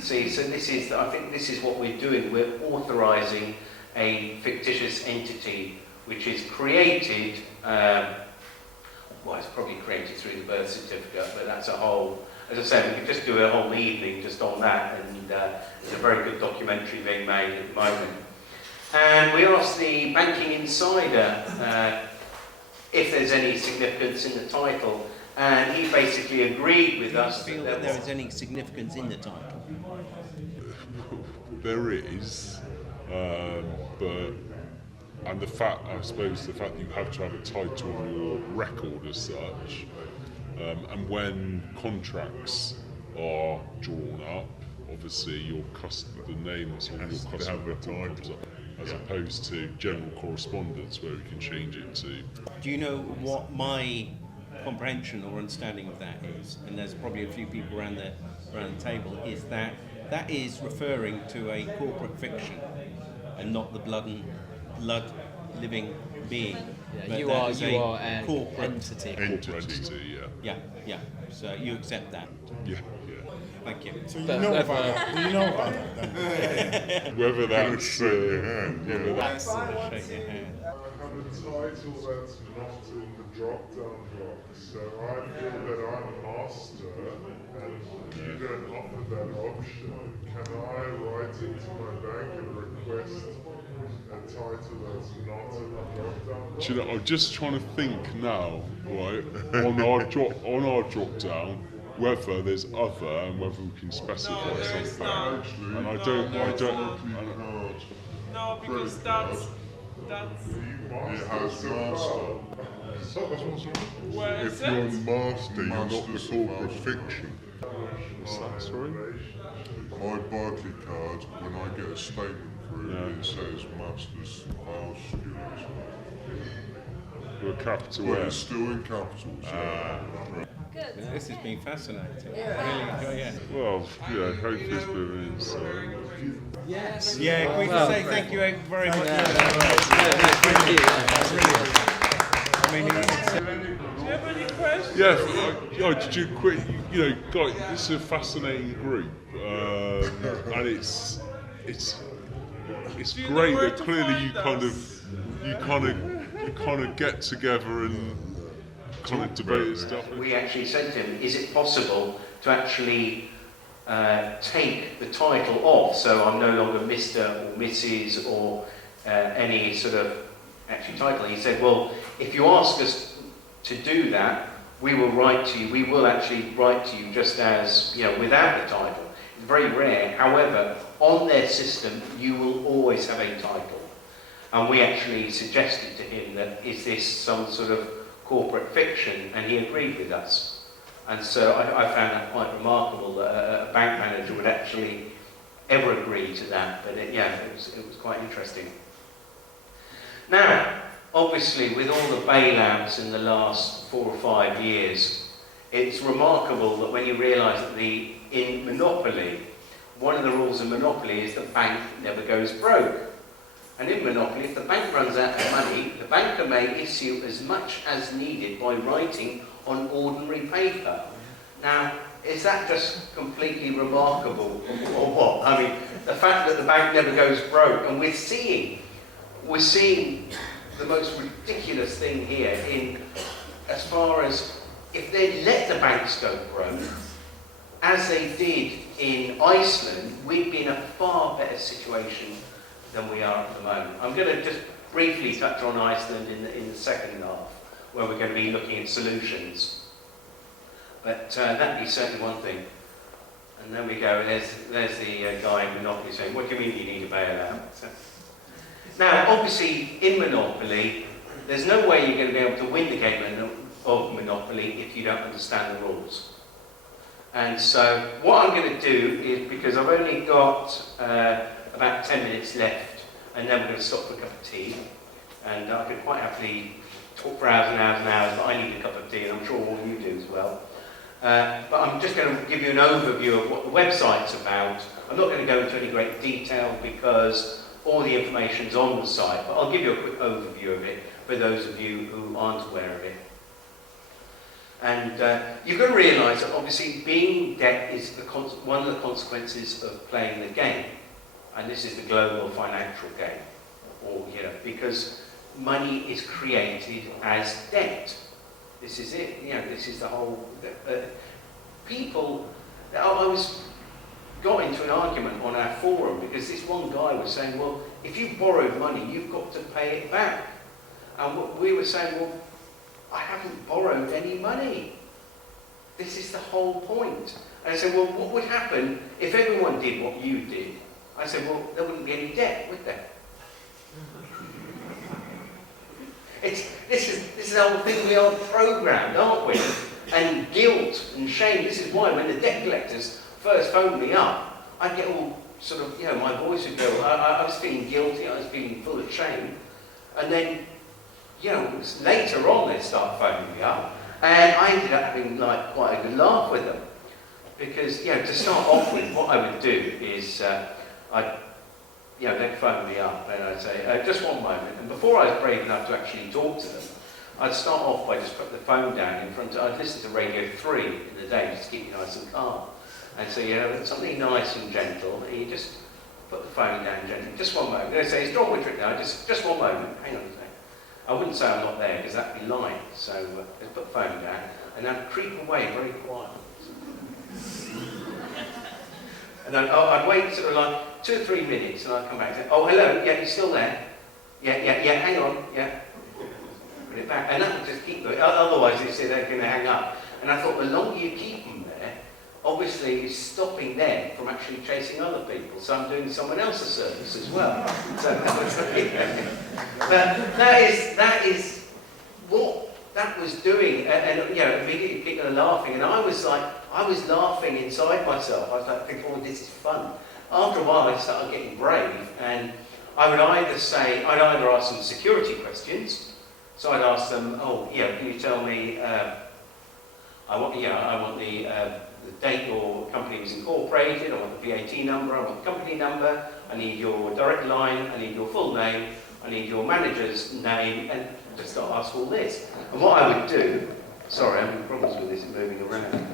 See, so I think this is what we're doing. We're authorising a fictitious entity which is created, well, it's probably created through the birth certificate, but that's a whole, as I said, we could just do a whole evening just on that, and there's a very good documentary being made at the moment. And we asked the Banking Insider if there's any significance in the title, and he basically agreed with us. Do you feel that there is any significance in the title? There is, but and I suppose the fact that you have to have a title on your record as such, and when contracts are drawn up, obviously the names on your customer comes up, as opposed to general correspondence where we can change it to. Do you know what my comprehension or understanding of that is? And there's probably a few people around the table. Is that is referring to a corporate fiction and not the blood living being. Yeah, you are a corporate entity. Corporate entity, yeah. Yeah. So you accept that. Yeah. Thank you. So you know about that then? Whether that's Shake your hand. I have a title that's not in the drop-down box, so I feel that I'm a master, and you don't offer that option. Can I write into my bank and request a title that's not in the drop-down box? Do you know, I'm just trying to think now, right, on our drop-down, whether there's other and whether we can specify something. And I don't. No, because that's It has master. where If is you're it? on master, you're not the corporate fiction. What's that, sorry? My Barclay card, when I get a statement through, Yeah. it says Masters House Students. With a capital But M. it's still in capitals. Yeah, this has been fascinating. Really enjoy it. Well, yeah, hopefully it's been an insight. Yeah, can we just say thank you very much? I mean, it's, Do you have any questions? Yeah, did you quit? You know, guys, it's a fascinating group, and it's Do you know great where that to clearly you find kind of get together and kind of debate stuff. We actually said to him, is it possible to actually take the title off, so I'm no longer Mr. or Mrs. or any sort of actual title? He said, well, if you ask us to do that, we will write to you. We will actually write to you just as, you know, without the title. It's very rare. However, on their system, you will always have a title. And we actually suggested to him that, is this some sort of corporate fiction? And he agreed with us. And so I found that quite remarkable that a bank manager would actually ever agree to that. But it was quite interesting. Now, obviously, with all the bailouts in the last 4 or 5 years, it's remarkable that when you realise that in Monopoly, one of the rules of Monopoly is the bank never goes broke. And in Monopoly, if the bank runs out of money, the banker may issue as much as needed by writing on ordinary paper. Now, is that just completely remarkable, or what? I mean, the fact that the bank never goes broke, and we're seeing the most ridiculous thing here in as far as if they'd let the banks go broke, as they did in Iceland, we'd be in a far better situation than we are at the moment. I'm going to just briefly touch on Iceland in the second half, where we're going to be looking at solutions. But that'd be certainly one thing. And then we go, there's the guy in Monopoly saying, what do you mean you need a bailout? So, now, obviously, in Monopoly, there's no way you're going to be able to win the game of Monopoly if you don't understand the rules. And so, what I'm going to do is, because I've only got about 10 minutes left, and then we're going to stop for a cup of tea. And I could quite happily talk for hours and hours and hours, but I need a cup of tea, and I'm sure all of you do as well. But I'm just going to give you an overview of what the website's about. I'm not going to go into any great detail because all the information's on the site, but I'll give you a quick overview of it for those of you who aren't aware of it. And you've got to realise that obviously being debt is one of the consequences of playing the game. And this is the global financial game. Or, you know, because money is created as debt. This is it. You know, this is the whole... people... I got into an argument on our forum because this one guy was saying, well, if you borrowed money, you've got to pay it back. And we were saying, well, I haven't borrowed any money. This is the whole point. And I said, well, what would happen if everyone did what you did? I said, well, there wouldn't be any debt, would there? This is the whole thing. We are programmed, aren't we? And guilt and shame. This is why when the debt collectors first phoned me up, I'd get all sort of, you know, my voice would go, I was feeling guilty, I was feeling full of shame. And then, you know, later on they'd start phoning me up. And I ended up having like quite a good laugh with them. Because, you know, to start off with, what I would do is, they'd phone me up and I'd say, just one moment. And before I was brave enough to actually talk to them, I'd start off by just putting the phone down in front of, I'd listen to Radio 3 in the day just to keep you nice and calm. And so, you know, something nice and gentle, and you just put the phone down gently. Just one moment. They'd say, it's Jon Witterick now, just one moment. Hang on a second. I wouldn't say I'm not there because that'd be lying. So just put the phone down and then creep away very quietly. And then I'd wait sort of like 2 or 3 minutes and I'd come back and say, oh, hello, yeah, you're still there? Yeah, hang on, yeah. Put it back. And that would just keep going. Otherwise, they're going to hang up. And I thought, the longer you keep them there, obviously is stopping them from actually chasing other people. So I'm doing someone else's service as well. So, but that is what that was doing, and immediately people are laughing, and I was laughing inside myself. I was like, thinking, oh, this is fun. After a while, I started getting brave, and I'd either ask them security questions. So I'd ask them, can you tell me, I want the date your company was incorporated, I want the VAT number, I want the company number, I need your direct line, I need your full name, I need your manager's name, and just start asking all this. And what I would do, sorry, I'm having problems with this moving around.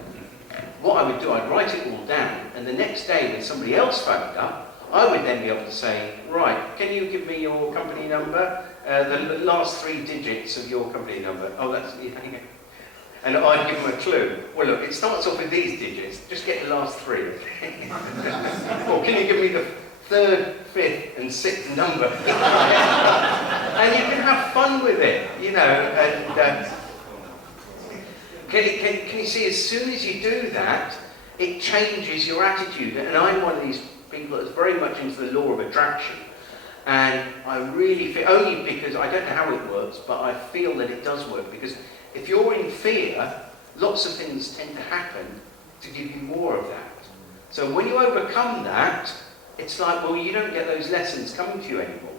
What I would do, I'd write it all down, and the next day when somebody else phoned up, I would then be able to say, right, can you give me your company number, the last 3 digits of your company number? Oh, that's, and I'd give them a clue. Well, look, it starts off with these digits, just get the last 3. Or can you give me the 3rd, 5th, and 6th number? And you can have fun with it, and can you see, as soon as you do that, it changes your attitude. And I'm one of these people that's very much into the law of attraction. And I really feel, only because I don't know how it works, but I feel that it does work. Because if you're in fear, lots of things tend to happen to give you more of that. So when you overcome that, it's like, well, you don't get those lessons coming to you anymore.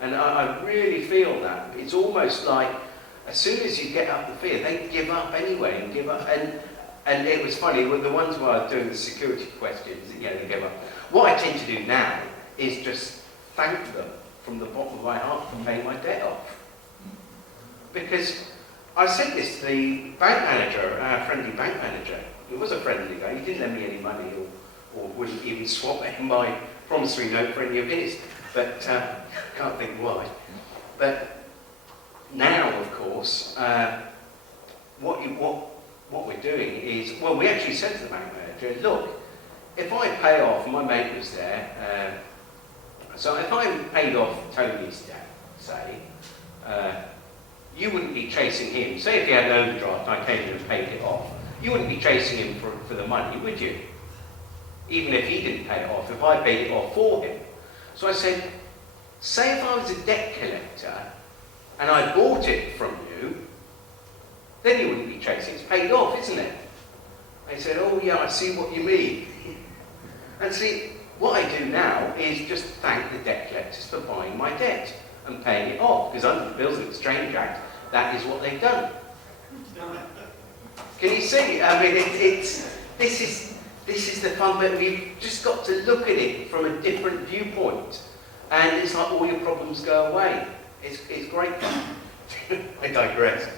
And I really feel that. It's almost like, as soon as you get up the fear, they give up anyway, and give up. And it was funny, with the ones where I was doing the security questions, they give up. What I tend to do now is just thank them from the bottom of my heart for paying my debt off. Because I said this to the bank manager, our friendly bank manager. He was a friendly guy. He didn't lend me any money or wouldn't even swap my promissory note for any of his. But can't think why. But now, of course, what we're doing is, well, we actually said to the bank manager, look, if I pay off, my mate was there, so if I paid off Tony's debt, say, you wouldn't be chasing him. Say if he had an overdraft and I came in and paid it off, you wouldn't be chasing him for the money, would you? Even if he didn't pay it off, if I paid it off for him. So I said, say if I was a debt collector and I bought it from you, then you wouldn't be chasing. It's paid off, isn't it? They said, oh yeah, I see what you mean. And see, what I do now is just thank the debt collectors for buying my debt and paying it off, because under the Bills of Exchange Act, that is what they've done. Can you see? I mean, this is the fun bit. We've just got to look at it from a different viewpoint, and it's like all your problems go away. It's great fun. I digress.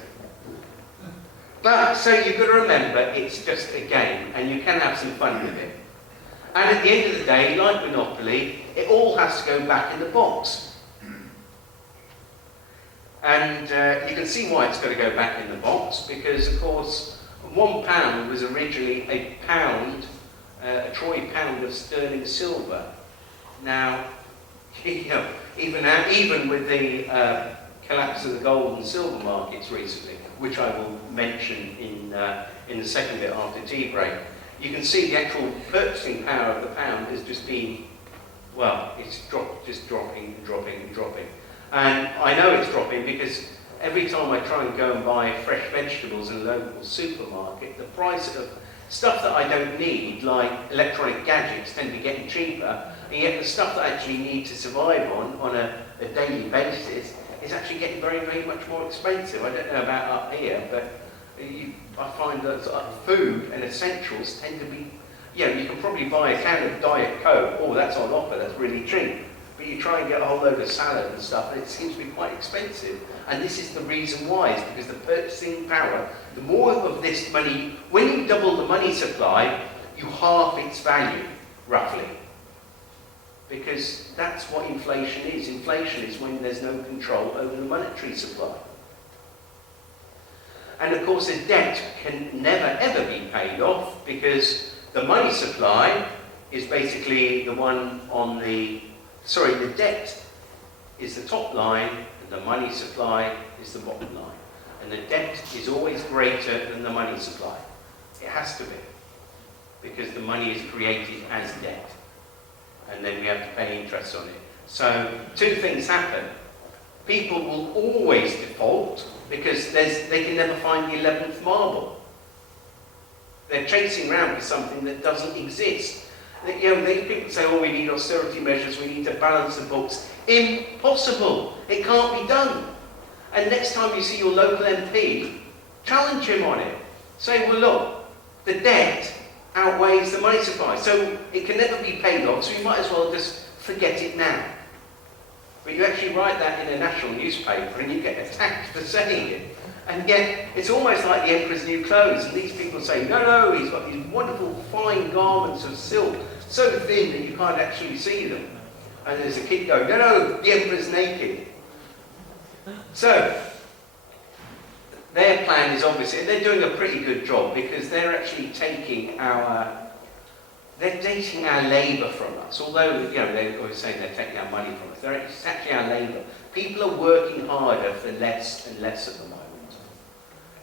But, so you've got to remember, it's just a game, and you can have some fun with it. And at the end of the day, like Monopoly, it all has to go back in the box. And you can see why it's got to go back in the box, because, of course, £1 was originally a troy pound of sterling silver. Now, even with the collapse of the gold and silver markets recently, which I will mention in the second bit after tea break, you can see the actual purchasing power of the pound has just been, well, it's just dropping and dropping and dropping. And I know it's dropping because every time I try and go and buy fresh vegetables in a local supermarket, the price of stuff that I don't need, like electronic gadgets, tend to be getting cheaper, and yet the stuff that I actually need to survive on a daily basis is actually getting very, very much more expensive. I don't know about up here, but I find that food and essentials tend to be, you can probably buy a can of Diet Coke, oh, that's on offer, that's really cheap. But you try and get a whole load of salad and stuff, and it seems to be quite expensive. And this is the reason why, is because the purchasing power, the more of this money, when you double the money supply, you halve its value, roughly. Because that's what inflation is. Inflation is when there's no control over the monetary supply. And of course, the debt can never ever be paid off, because the money supply is basically the one on the debt is the top line, and the money supply is the bottom line. And the debt is always greater than the money supply. It has to be. because the money is created as debt, and then we have to pay interest on it. So two things happen. People will always default because they can never find the 11th marble. They're chasing around for something that doesn't exist. People say, oh, we need austerity measures, we need to balance the books. Impossible. It can't be done. And next time you see your local MP, challenge him on it. Say, well, look, the debt outweighs the money supply, so it can never be paid off, so you might as well just forget it now. But you actually write that in a national newspaper and you get attacked for saying it. And yet, it's almost like the emperor's new clothes, and these people say, no, he's got these wonderful fine garments of silk, so thin that you can't actually see them. And there's a kid going, no, the emperor's naked. So, their plan is obviously, they're doing a pretty good job because they're actually taking they're taking our labour from us. Although, they're always saying they're taking our money from us. It's actually our labour. People are working harder for less and less at the moment.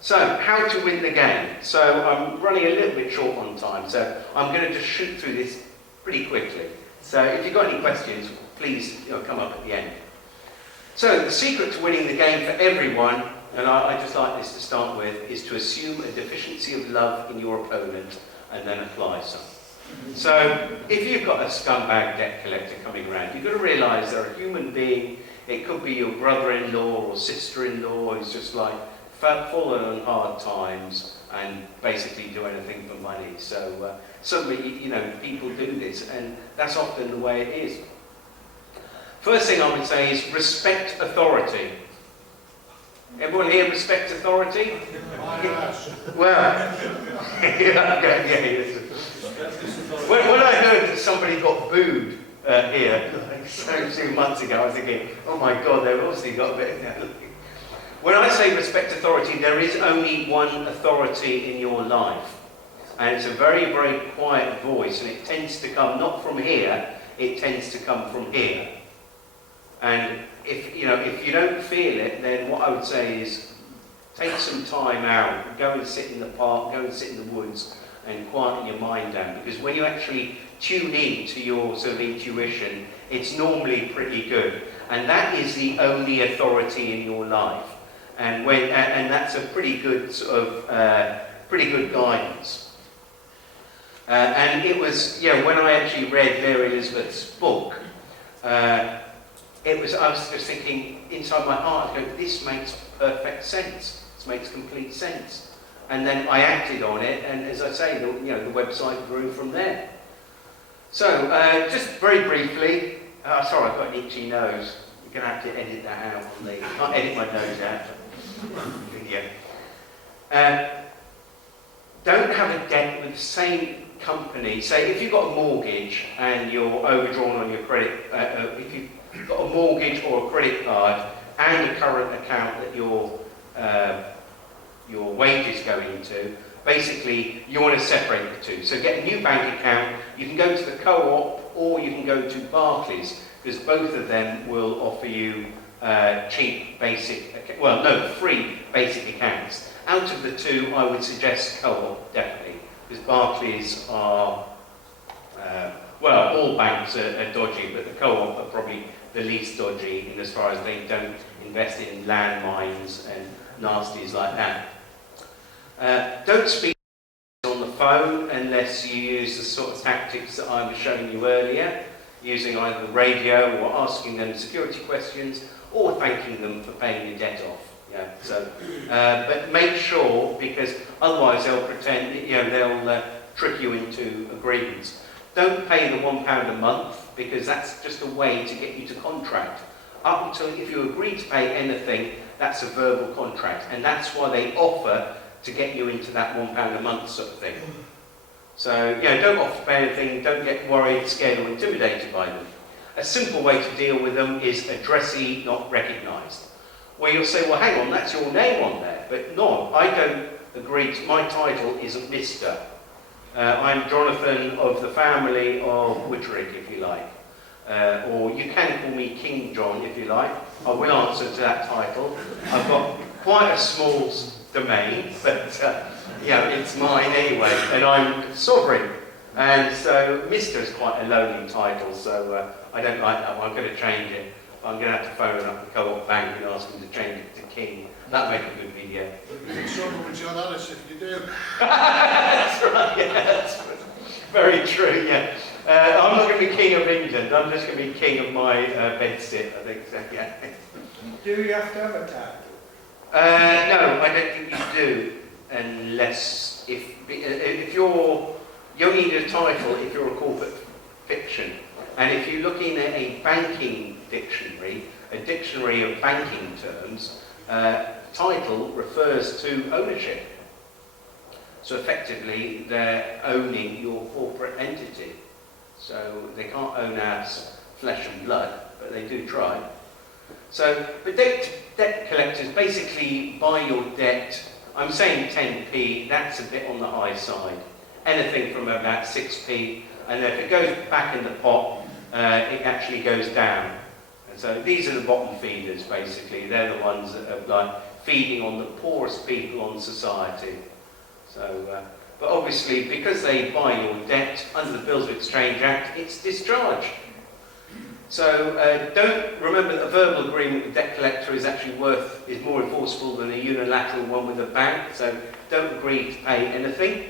So, how to win the game? So, I'm running a little bit short on time, so I'm going to just shoot through this pretty quickly. So, if you've got any questions, please come up at the end. So, the secret to winning the game for everyone, and I just like this to start with, is to assume a deficiency of love in your opponent and then apply some. So, if you've got a scumbag debt collector coming around, you've got to realise they're a human being. It could be your brother-in-law or sister-in-law who's just like fallen on hard times and basically do anything for money. So, people do this, and that's often the way it is. First thing I would say is respect authority. Everyone here respect authority? Well, when I heard that somebody got booed here a few months ago, I was thinking, oh my God, they've obviously got a bit. When I say respect authority, there is only one authority in your life. And it's a very, very quiet voice, and it tends to come not from here, it tends to come from here. And if you don't feel it, then what I would say is take some time out, go and sit in the park, go and sit in the woods and quieten your mind down, because when you actually tune in to your sort of intuition, it's normally pretty good. And that is the only authority in your life. And that's a pretty good sort of pretty good guidance. And it was, when I actually read Mary Elizabeth's book, I was just thinking inside my heart, this makes perfect sense. This makes complete sense. And then I acted on it, and as I say, the website grew from there. So, just very briefly, sorry, I've got an itchy nose. You're going to have to edit that out on the. I can't edit my nose out. Don't have a debt with the same company. Say, if you've got a mortgage and you're overdrawn on your credit, if you've got a mortgage or a credit card and a current account that your wages go into, basically you want to separate the two. So get a new bank account. You can go to the co-op or you can go to Barclays, because both of them will offer you cheap basic, free basic accounts. Out of the two, I would suggest co-op, definitely, because Barclays are, all banks are dodgy, but the co-op are probably the least dodgy in as far as they don't invest in landmines and nasties like that. Don't speak on the phone unless you use the sort of tactics that I was showing you earlier, using either the radio or asking them security questions or thanking them for paying your debt off. But make sure, because otherwise they'll pretend, they'll trick you into agreements. Don't pay the £1 a month, because that's just a way to get you to contract. Up until, if you agree to pay anything, that's a verbal contract, and that's why they offer to get you into that £1 a month sort of thing. So, don't offer to pay anything, don't get worried, scared or intimidated by them. A simple way to deal with them is addressee not recognised. Where you'll say, well, hang on, that's your name on there. But no, I don't agree to, my title isn't Mr. I'm Jonathan of the family of Witterick, if you like. Or you can call me King John, if you like. I will answer to that title. I've got quite a small domain, but it's mine anyway, and I'm sovereign. And so Mr. is quite a lowly title, so I don't like that one. I'm going to change it. I'm going to have to phone up the Co-op Bank and ask them to change it to King. That'll make a good video. You're in trouble with John Alice if you do. That's right, yeah, that's very true, yeah. I'm not going to be King of England, I'm just going to be King of my bedsit, I think so, yeah. Do you have to have a title? No, I don't think you do, unless, if you only need a title if you're a corporate fiction. And if you're looking at a banking dictionary, a dictionary of banking terms, title refers to ownership. So effectively, they're owning your corporate entity. So they can't own us flesh and blood, but they do try. So, but debt collectors basically buy your debt. I'm saying 10p, that's a bit on the high side. Anything from about 6p, and if it goes back in the pot, it actually goes down. And so these are the bottom feeders, basically. They're the ones that are like feeding on the poorest people on society. So, but obviously, because they buy your debt under the Bills of Exchange Act, it's discharged. So don't remember that a verbal agreement with debt collector is actually is more enforceable than a unilateral one with a bank. So don't agree to pay anything.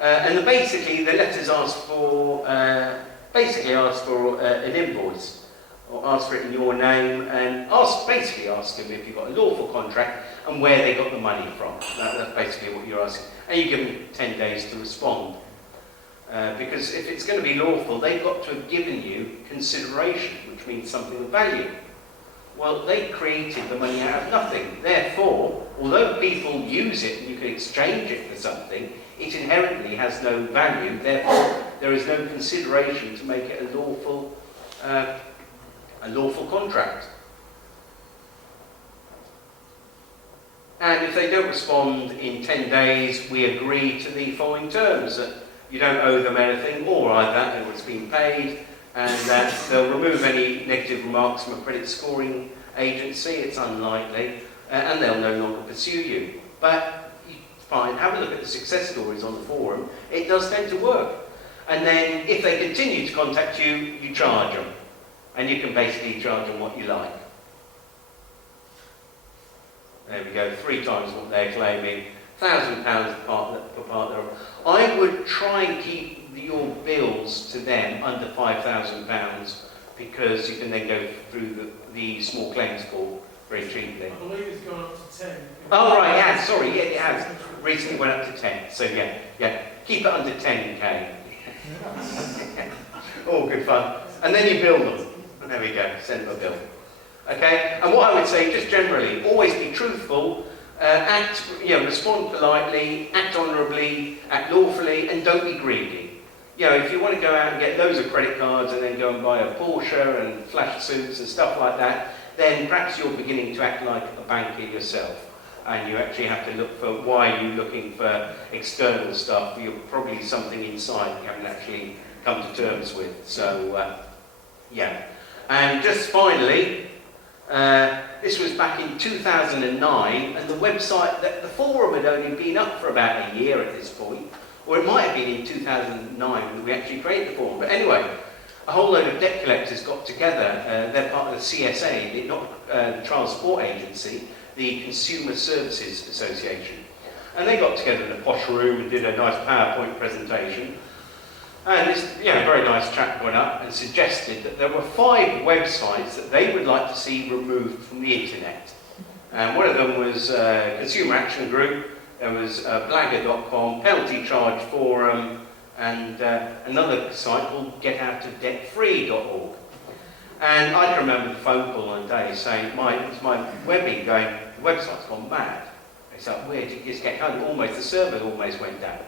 And basically, the letters ask for an invoice, or ask for it in your name, and basically ask them if you've got a lawful contract and where they got the money from. That's basically what you're asking. And you give them 10 days to respond. Because if it's going to be lawful, they've got to have given you consideration, which means something of value. Well, they created the money out of nothing. Therefore, although people use it and you can exchange it for something, it inherently has no value. Therefore, there is no consideration to make it a lawful contract. And if they don't respond in 10 days, we agree to the following terms: that you don't owe them anything, or either and it's been paid, and that they'll remove any negative remarks from a credit scoring agency. It's unlikely, and they'll no longer pursue you. But fine, have a look at the success stories on the forum. It does tend to work. And then if they continue to contact you, you charge them. And you can basically charge them what you like. There we go, 3 times what they're claiming, £1,000 per partner. I would try and keep your bills to them under £5,000, because you can then go through the small claims court very cheaply. I believe it's gone up to 10. Oh right, yeah, sorry, yeah, it has. Recently went up to 10, so yeah. Keep it under 10k. All good fun. And then you bill them. And there we go, send them a bill. Okay, and what I would say, just generally, always be truthful, respond politely, act honourably, act lawfully, and don't be greedy. If you want to go out and get loads of credit cards and then go and buy a Porsche and flash suits and stuff like that, then perhaps you're beginning to act like a banker yourself. And you actually have to look for why you're looking for external stuff. You're probably something inside you haven't actually come to terms with. So, yeah. And just finally, this was back in 2009, and the website, the forum had only been up for about a year at this point, or it might have been in 2009 when we actually created the forum. But anyway, a whole load of debt collectors got together. They're part of the CSA, not the Trial Support Agency, the Consumer Services Association. And they got together in a posh room and did a nice PowerPoint presentation. And this very nice chap went up and suggested that there were 5 websites that they would like to see removed from the internet. And one of them was Consumer Action Group, there was blagger.com, Penalty Charge Forum, and another site called getoutofdebtfree.org. And I can remember the phone call one day saying, my webbing going, the website's gone mad. It's like, where did you just get home? The server almost went down.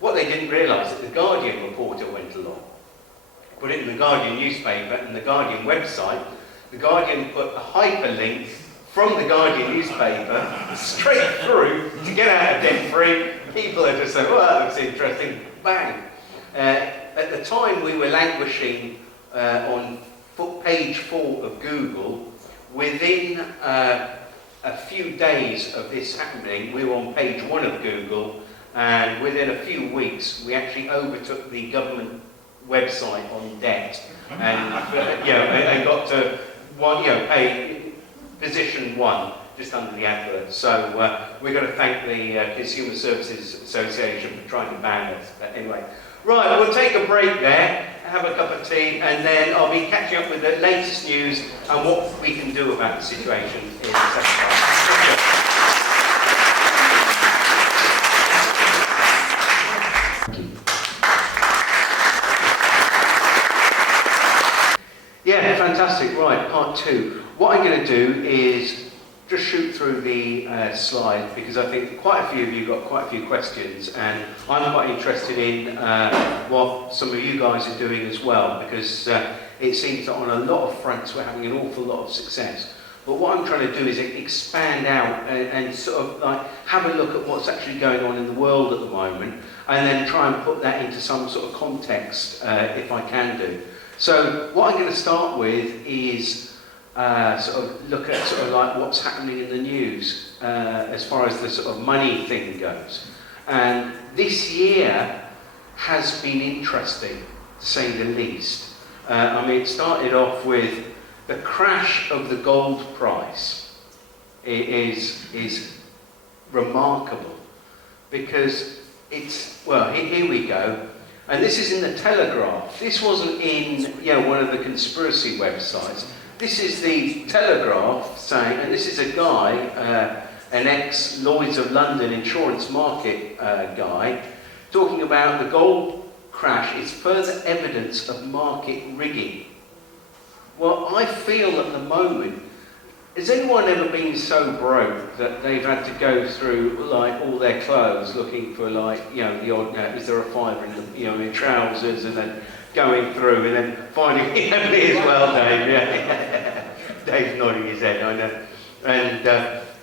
What they didn't realise is that the Guardian reporter went along, put it in the Guardian newspaper and the Guardian website. The Guardian put a hyperlink from the Guardian newspaper straight through to get out of debt free. People are just saying, well, that looks interesting. Bang. At the time we were languishing on page 4 of Google. Within a few days of this happening, we were on page 1 of Google, and within a few weeks we actually overtook the government website on debt, and and got to pay position 1 just under the advert. So we're going to thank the Consumer Services Association for trying to ban us. But anyway, right, we'll take a break there, have a cup of tea, and then I'll be catching up with the latest news and what we can do about the situation in the second half. Yeah, fantastic. Right, part 2. What I'm going to do is just shoot through the slides, because I think quite a few of you got quite a few questions, and I'm quite interested in what some of you guys are doing as well, because it seems that on a lot of fronts we're having an awful lot of success. But what I'm trying to do is expand out and sort of like have a look at what's actually going on in the world at the moment, and then try and put that into some sort of context if I can do. So what I'm going to start with is sort of look at sort of like what's happening in the news as far as the sort of money thing goes. And this year has been interesting, to say the least. I mean, it started off with the crash of the gold price. It is remarkable, because it's, well, here we go. And this is in the Telegraph. This wasn't in one of the conspiracy websites. This is the Telegraph saying, and this is a guy, an ex-Lloyd's of London insurance market guy, talking about the gold crash is further evidence of market rigging. Well, I feel at the moment, has anyone ever been so broke that they've had to go through like all their clothes looking for like, the odd, is there a fiver in the, in trousers, and then going through and then finding, me as well, Dave, yeah. Dave's nodding his head, I know. And,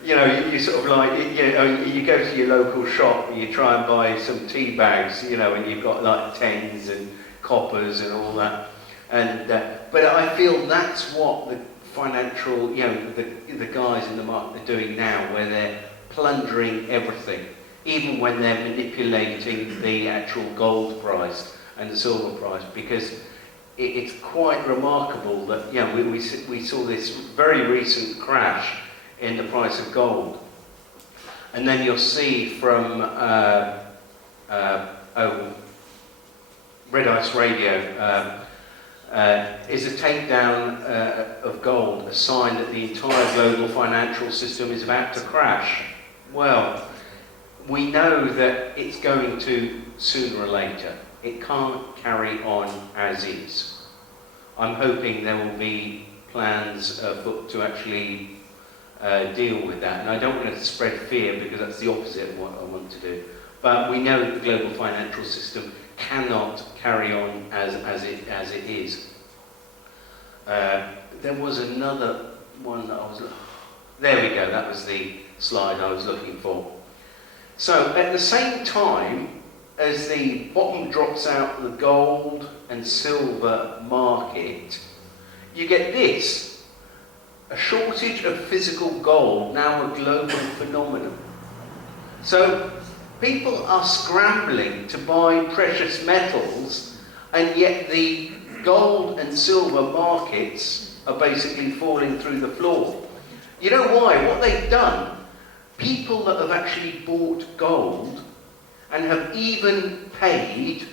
you sort of like, you go to your local shop and you try and buy some tea bags, and you've got like tens and coppers and all that. And, but I feel that's what the financial, the guys in the market are doing now, where they're plundering everything, even when they're manipulating the actual gold price and the silver price, because it's quite remarkable that we saw this very recent crash in the price of gold, and then you'll see from Red Ice Radio. Is a takedown of gold a sign that the entire global financial system is about to crash? Well, we know that it's going to sooner or later. It can't carry on as is. I'm hoping there will be plans afoot to actually deal with that. And I don't want to spread fear, because that's the opposite of what I want to do. But we know that the global financial system cannot carry on as it is. There was another one that I was... There we go, that was the slide I was looking for. So at the same time as the bottom drops out the gold and silver market, you get this: a shortage of physical gold, now a global phenomenon. So people are scrambling to buy precious metals, and yet the gold and silver markets are basically falling through the floor. You know why? What they've done, people that have actually bought gold and have even paid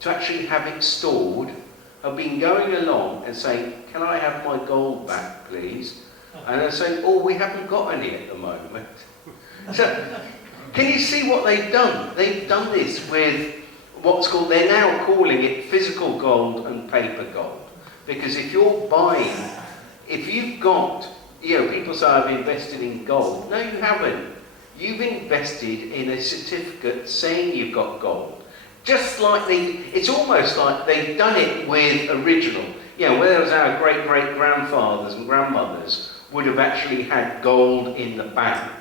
to actually have it stored, have been going along and saying, "Can I have my gold back, please?" And they're saying, "Oh, we haven't got any at the moment." So, can you see what they've done? They've done this with what's called, they're now calling it physical gold and paper gold. Because if you're buying, if you've got, people say, "I've invested in gold." No, you haven't. You've invested in a certificate saying you've got gold. Just like it's almost like they've done it with original. Whereas our great-great-grandfathers and grandmothers would have actually had gold in the bank,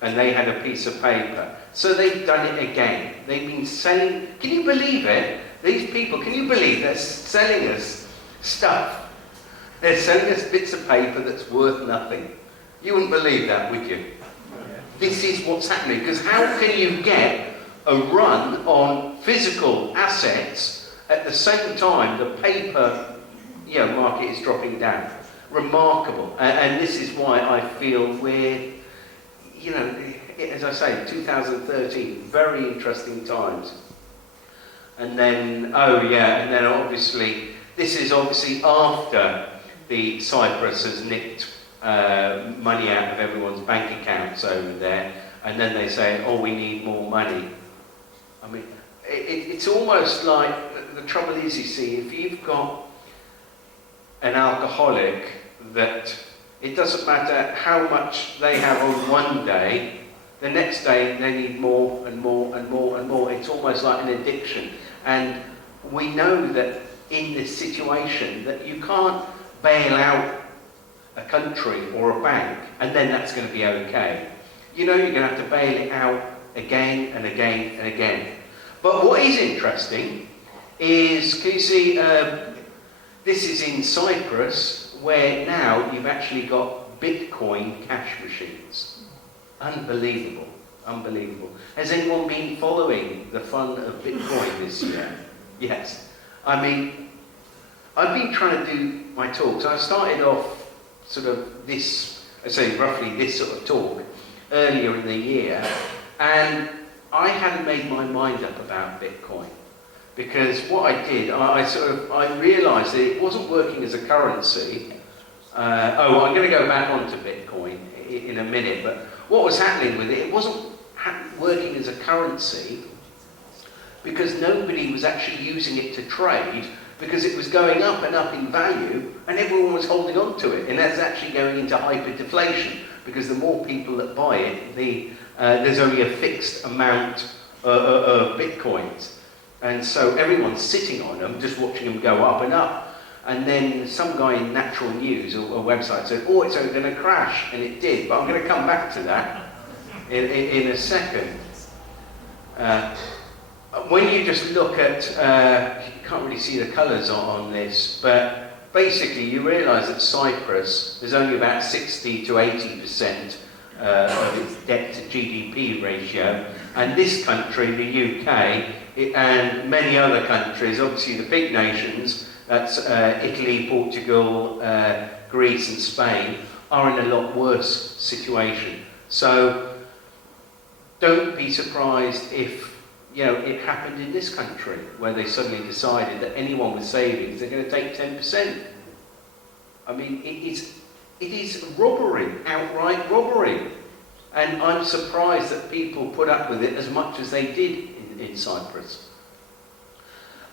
and they had a piece of paper. So they've done it again. They've been selling, can you believe it? These people, can you believe they're selling us stuff? They're selling us bits of paper that's worth nothing. You wouldn't believe that, would you? This is what's happening, because how can you get a run on physical assets at the same time the paper market is dropping down. Remarkable. And this is why I feel we're, as I say, 2013, very interesting times. And then, and then obviously, this is obviously after the Cyprus has nicked money out of everyone's bank accounts over there, and then they say, oh, we need more money. I mean, it's almost like, the trouble is, you see, if you've got an alcoholic that it doesn't matter how much they have on one day, the next day they need more and more and more and more. It's almost like an addiction. And we know that in this situation that you can't bail out a country or a bank and then that's going to be okay. You're going to have to bail it out again and again and again. But what is interesting is, can you see, this is in Cyprus, where now you've actually got Bitcoin cash machines. Unbelievable, unbelievable. Has anyone been following the fun of Bitcoin this year? Yes. I mean, I've been trying to do my talks. I started off sort of this, I say roughly this sort of talk, earlier in the year, and I hadn't made my mind up about Bitcoin. Because what I did, I realised that it wasn't working as a currency. I'm going to go back onto Bitcoin in a minute, but what was happening with it, it wasn't working as a currency because nobody was actually using it to trade, because it was going up and up in value and everyone was holding on to it, and that's actually going into hyperdeflation, because the more people that buy it, there's only a fixed amount of Bitcoins. And so everyone's sitting on them, just watching them go up and up. And then some guy in Natural News, or a website, said, oh, it's going to crash. And it did. But I'm going to come back to that in a second. When you just look at, you can't really see the colours on this, but basically you realise that Cyprus, there's only about 60 to 80% of its debt to GDP ratio. And this country, the UK, and many other countries, obviously the big nations, that's Italy, Portugal, Greece and Spain, are in a lot worse situation. So don't be surprised if it happened in this country, where they suddenly decided that anyone with savings, they're going to take 10%. I mean, it is robbery, outright robbery. And I'm surprised that people put up with it as much as they did in Cyprus.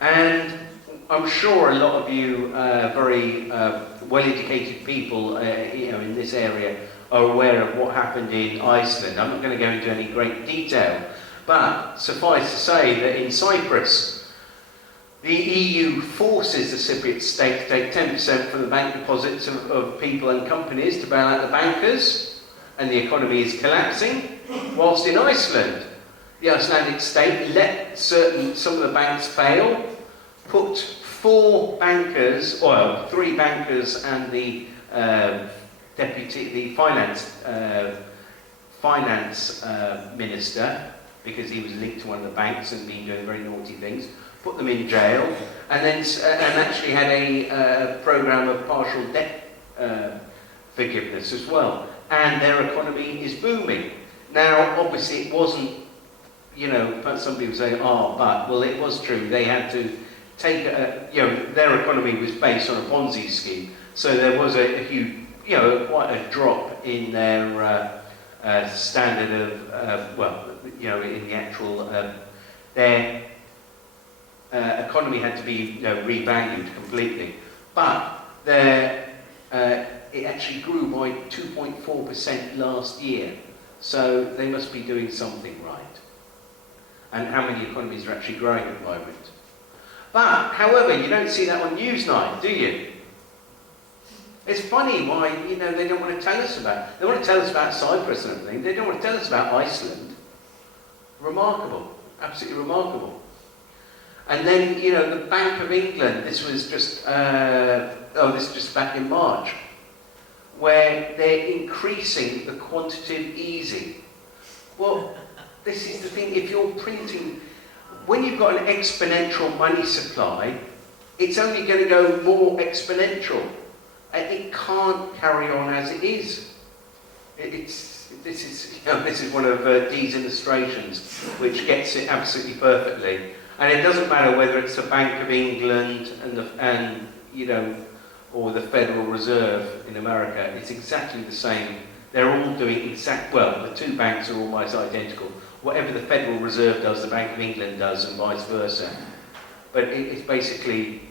And I'm sure a lot of you very well-educated people in this area are aware of what happened in Iceland. I'm not going to go into any great detail, but suffice to say that in Cyprus, the EU forces the Cypriot state to take 10% from the bank deposits of people and companies to bail out the bankers, and the economy is collapsing, whilst in Iceland, the Icelandic state let some of the banks fail, put 3 bankers and the finance minister, because he was linked to one of the banks and been doing very naughty things, put them in jail, and then actually had a program of partial debt forgiveness as well. And their economy is booming. Now, obviously, it wasn't, some people say, well, it was true. They had to take, their economy was based on a Ponzi scheme. So there was a huge, quite a drop in their standard of, in the actual, their economy had to be revalued completely. But it actually grew by 2.4% last year. So they must be doing something right. And how many economies are actually growing at the moment? But, however, you don't see that on Newsnight, do you? It's funny why, they don't want to tell us about it. They want to tell us about Cyprus and everything. They don't want to tell us about Iceland. Remarkable. Absolutely remarkable. And then, the Bank of England, this was just, this is just back in March, where they're increasing the quantitative easing. Well, this is the thing, if you're printing, when you've got an exponential money supply, it's only going to go more exponential. It can't carry on as it is. This is one of Dee's illustrations, which gets it absolutely perfectly. And it doesn't matter whether it's the Bank of England or the Federal Reserve in America. It's exactly the same. They're all doing well, the two banks are almost identical. Whatever the Federal Reserve does, the Bank of England does, and vice versa. But it's basically,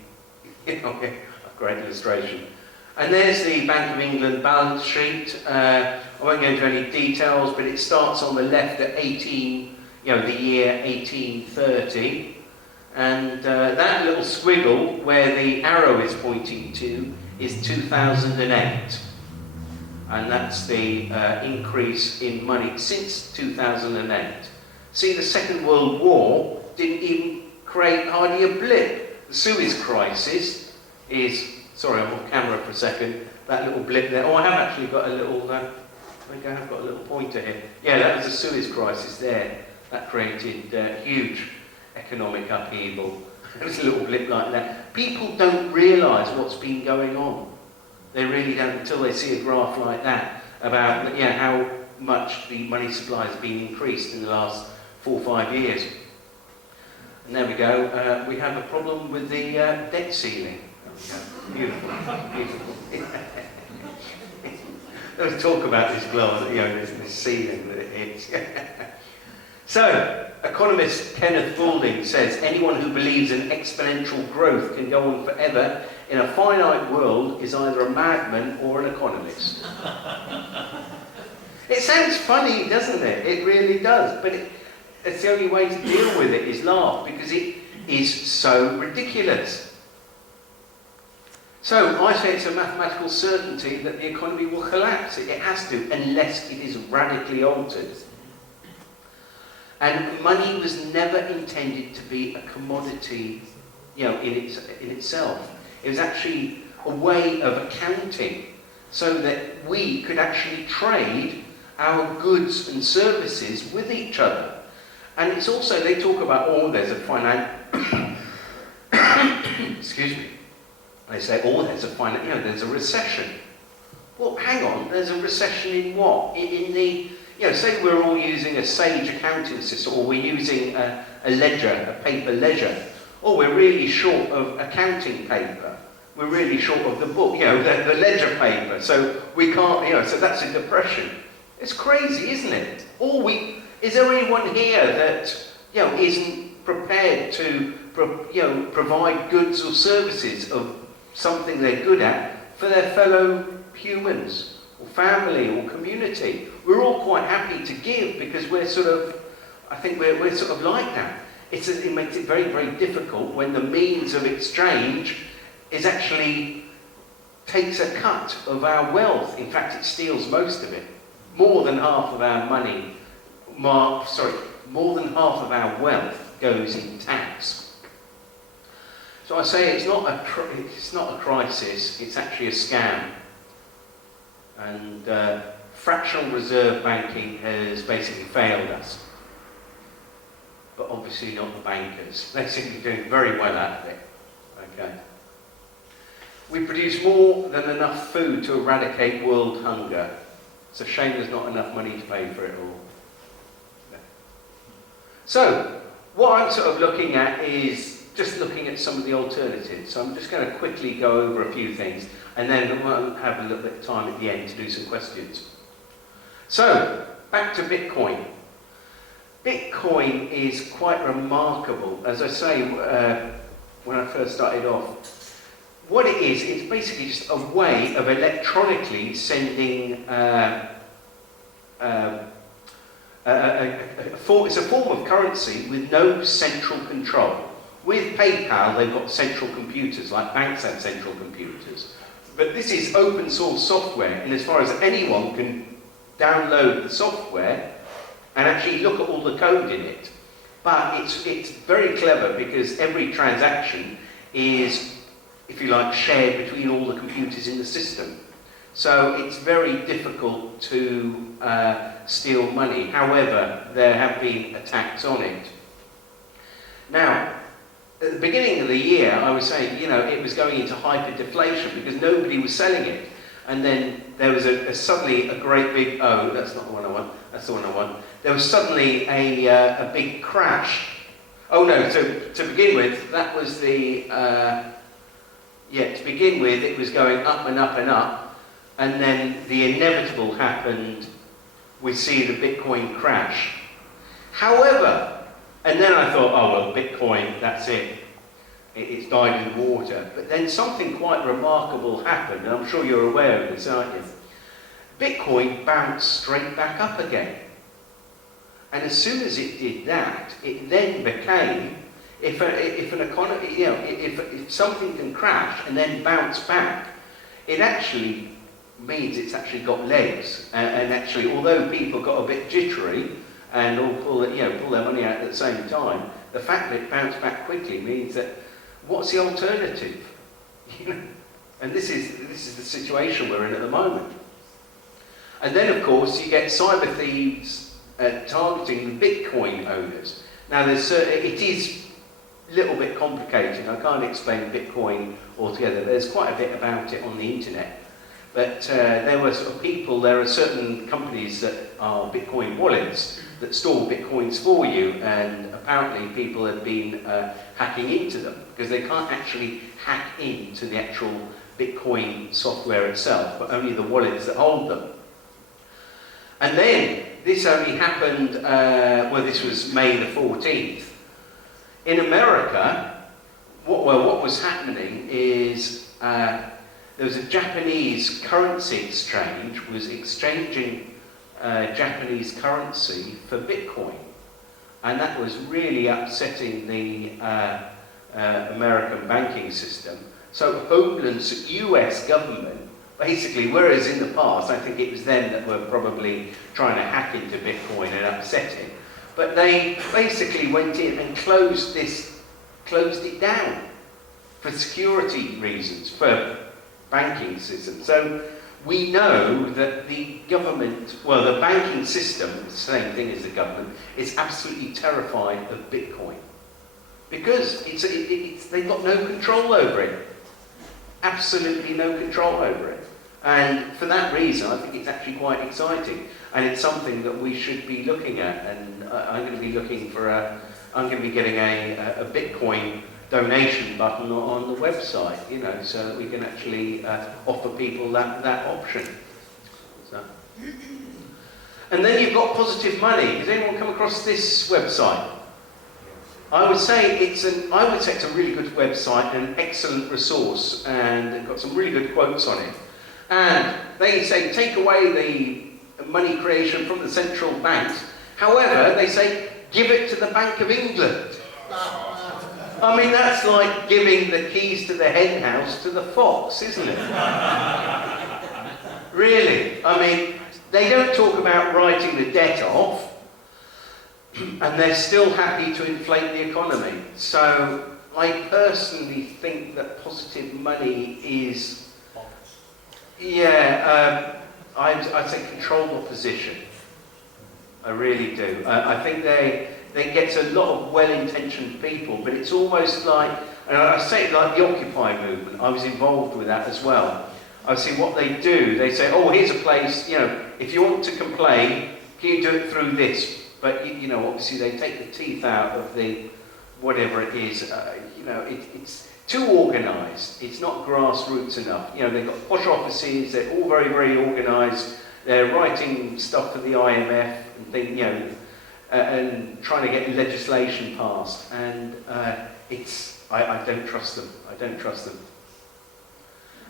a great illustration. And there's the Bank of England balance sheet. I won't go into any details, but it starts on the left at the year 1830. And that little squiggle where the arrow is pointing to is 2008. And that's the increase in money since 2008. See, the Second World War didn't even create hardly a blip. The Suez Crisis is, sorry, I'm on camera for a second, that little blip there. Oh, I have actually got a little, I think I have got a little pointer here. Yeah, that was the Suez Crisis there. That created huge economic upheaval. There's a little blip like that. People don't realise what's been going on. They really don't until they see a graph like that about how much the money supply has been increased in the last 4 or 5 years. And there we go. We have a problem with the debt ceiling. Beautiful, beautiful. Let's talk about this glass, this ceiling that it hits. So, economist Kenneth Boulding says, anyone who believes in exponential growth can go on forever in a finite world is either a madman or an economist. It sounds funny, doesn't it? It really does. But it's the only way to deal with it is laugh, because it is so ridiculous. So I say it's a mathematical certainty that the economy will collapse. It has to, unless it is radically altered. And money was never intended to be a commodity, in itself. It was actually a way of accounting so that we could actually trade our goods and services with each other. And it's also, they talk about, there's a excuse me. They say, there's a there's a recession. Well, hang on, there's a recession in what? In the, say we're all using a Sage accounting system, or we're using a ledger, a paper ledger, or we're really short of accounting paper. We're really short of the book, the ledger paper. So we can't, so that's a depression. It's crazy, isn't it? Is there anyone here that, isn't prepared to, provide goods or services of something they're good at for their fellow humans, or family, or community? We're all quite happy to give because we're sort of, I think we're sort of like that. It makes it very, very difficult when the means of exchange is actually takes a cut of our wealth. In fact, it steals most of it. More than half of our money, more than half of our wealth goes in tax. So I say it's not a crisis, it's actually a scam. And fractional reserve banking has basically failed us. But obviously not the bankers. They seem to be doing very well out of it. Okay. We produce more than enough food to eradicate world hunger. It's a shame there's not enough money to pay for it all. So, what I'm sort of looking at is just looking at some of the alternatives. So I'm just going to quickly go over a few things, and then we'll have a little bit of time at the end to do some questions. So, back to Bitcoin. Bitcoin is quite remarkable. As I say, when I first started off, what it is, it's basically just a way of electronically sending it's a form of currency with no central control. With PayPal, they've got central computers, like banks have central computers. But this is open source software, and as far as anyone can download the software and actually look at all the code in it. But it's very clever because every transaction is, if you like, shared between all the computers in the system. So it's very difficult to steal money. However, there have been attacks on it. Now, at the beginning of the year, I was saying, you know, it was going into hyperdeflation because nobody was selling it. And then there was suddenly a great big, oh, that's not the one I want, that's the one I want. There was suddenly a big crash. Oh no, so to begin with, that was the, to begin with, it was going up and up and up. And then the inevitable happened, we see the Bitcoin crash. However, and then I thought, oh well, Bitcoin, that's it. It's died in the water. But then something quite remarkable happened, and I'm sure you're aware of this, aren't you? Bitcoin bounced straight back up again. And as soon as it did that, it then became, if an economy, you know, if something can crash and then bounce back, it actually means it's actually got legs. And actually, although people got a bit jittery and all pull their money out at the same time, the fact that it bounced back quickly means that what's the alternative? You know? And this is the situation we're in at the moment. And then, of course, you get cyber thieves targeting the Bitcoin owners. Now, it is a little bit complicated. I can't explain Bitcoin altogether. There's quite a bit about it on the internet. But there are certain companies that are Bitcoin wallets that store Bitcoins for you, and apparently people have been hacking into them because they can't actually hack into the actual Bitcoin software itself, but only the wallets that hold them. And then, this only happened, this was May the 14th. In America, what was happening is there was a Japanese currency exchange was exchanging Japanese currency for Bitcoin. And that was really upsetting the American banking system. So Homeland's US government, basically, whereas in the past, I think it was them that were probably trying to hack into Bitcoin and upset it, but they basically went in and closed it down for security reasons, for banking system. So we know that the government, well, the banking system, the same thing as the government, is absolutely terrified of Bitcoin because they've got no control over it. Absolutely no control over it. And for that reason, I think it's actually quite exciting, and it's something that we should be looking at. And I'm going to be looking for I'm going to be getting a Bitcoin donation button on the website, you know, so that we can actually offer people that option. So. And then you've got Positive Money. Has anyone come across this website? I would say it's a really good website and an excellent resource, and they've got some really good quotes on it. And they say take away the money creation from the central banks. However, they say give it to the Bank of England. I mean, that's like giving the keys to the hen house to the fox, isn't it? Really? I mean, they don't talk about writing the debt off, and they're still happy to inflate the economy. So I personally think that Positive Money is, I'd say controlled opposition. I really do. I think they get a lot of well-intentioned people, but it's almost like, and I say it like the Occupy movement. I was involved with that as well. I see what they do. They say, oh, here's a place, you know, if you want to complain, can you do it through this? But, you know, obviously they take the teeth out of the, whatever it is, you know, it's too organised. It's not grassroots enough. You know, they've got posh offices, they're all very, very organised. They're writing stuff for the IMF and things, you know, and trying to get legislation passed. And I don't trust them. I don't trust them.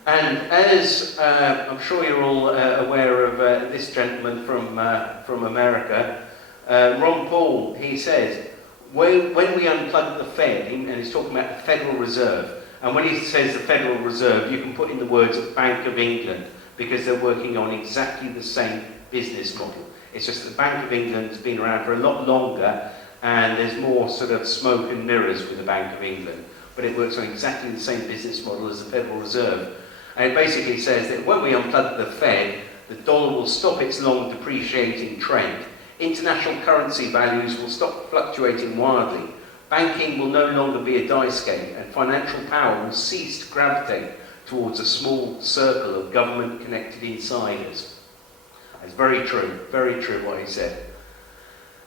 And as I'm sure you're all aware of this gentleman from America, Ron Paul, he says, when we unplug the Fed, and he's talking about the Federal Reserve, and when he says the Federal Reserve, you can put in the words Bank of England, because they're working on exactly the same business model. It's just the Bank of England's been around for a lot longer, and there's more sort of smoke and mirrors with the Bank of England, but it works on exactly the same business model as the Federal Reserve. And it basically says that when we unplug the Fed, the dollar will stop its long depreciating trend. International currency values will stop fluctuating wildly. Banking will no longer be a dice game, and financial power will cease to gravitate towards a small circle of government-connected insiders. It's very true what he said.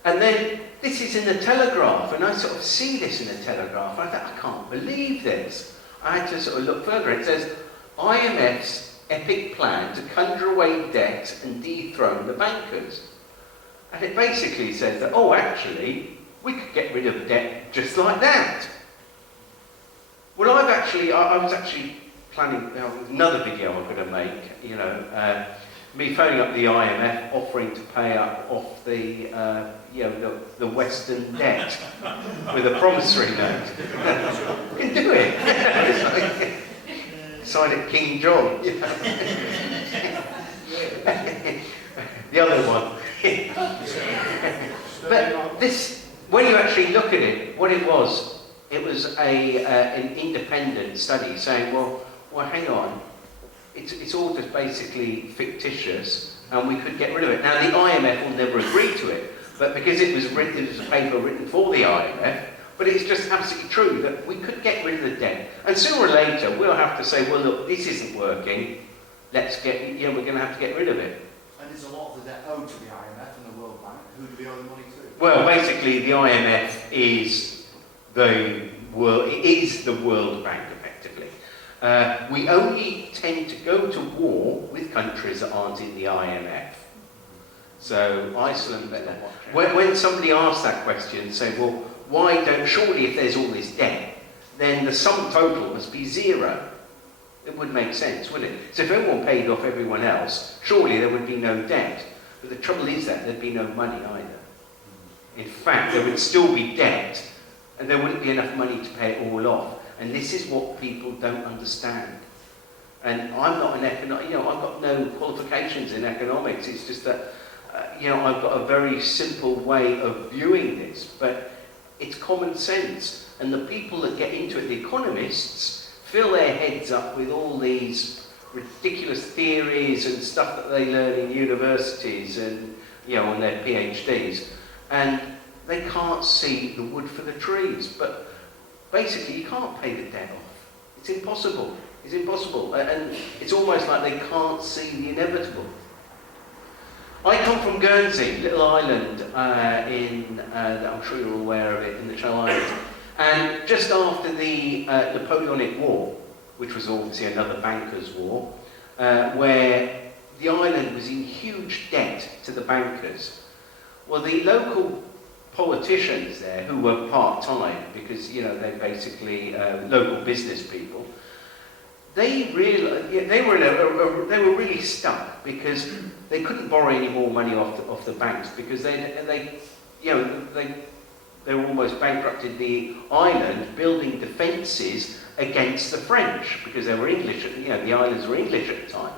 And then, this is in the Telegraph, and I sort of see this in the Telegraph, and I thought, I can't believe this. I had to sort of look further. It says, IMF's epic plan to conjure away debt and dethrone the bankers. And it basically says that, oh, actually, we could get rid of debt just like that. Well, I was actually planning another video I'm going to make, me phoning up the IMF, offering to pay up off the Western debt with a promissory note. You can do it. Sign it King John. The other one. But this, when you actually look at it, what it was an independent study saying, well, hang on, it's all just basically fictitious, and we could get rid of it. Now, the IMF will never agree to it, but because it was a paper written for the IMF, but it's just absolutely true that we could get rid of the debt. And sooner or later, we'll have to say, well, look, this isn't working. We're going to have to get rid of it. And there's a lot of the debt owed to the IMF and the World Bank. Who do we owe the money to? Well, basically, the IMF is the World Bank, effectively. We only tend to go to war with countries that aren't in the IMF. So Iceland, when somebody asks that question, say, well, surely if there's all this debt, then the sum total must be zero. It would make sense, wouldn't it? So if everyone paid off everyone else, surely there would be no debt. But the trouble is that there'd be no money either. In fact, there would still be debt, and there wouldn't be enough money to pay it all off. And this is what people don't understand. And I'm not an I've got no qualifications in economics. It's just that, I've got a very simple way of viewing this, but it's common sense. And the people that get into it, the economists, fill their heads up with all these ridiculous theories and stuff that they learn in universities and, on their PhDs. And they can't see the wood for the trees. But basically, you can't pay the debt off. It's impossible. It's impossible. And it's almost like they can't see the inevitable. I come from Guernsey, little island that I'm sure you're aware of it, in the Channel Islands. And just after the Napoleonic War, which was obviously another bankers' war, where the island was in huge debt to the bankers. Well, the local politicians there, who were part-time, because, they basically local business people, they realized they were really stuck because they couldn't borrow any more money off the banks because they were almost bankrupted the island, building defences against the French because they were English. The islands were English at the time.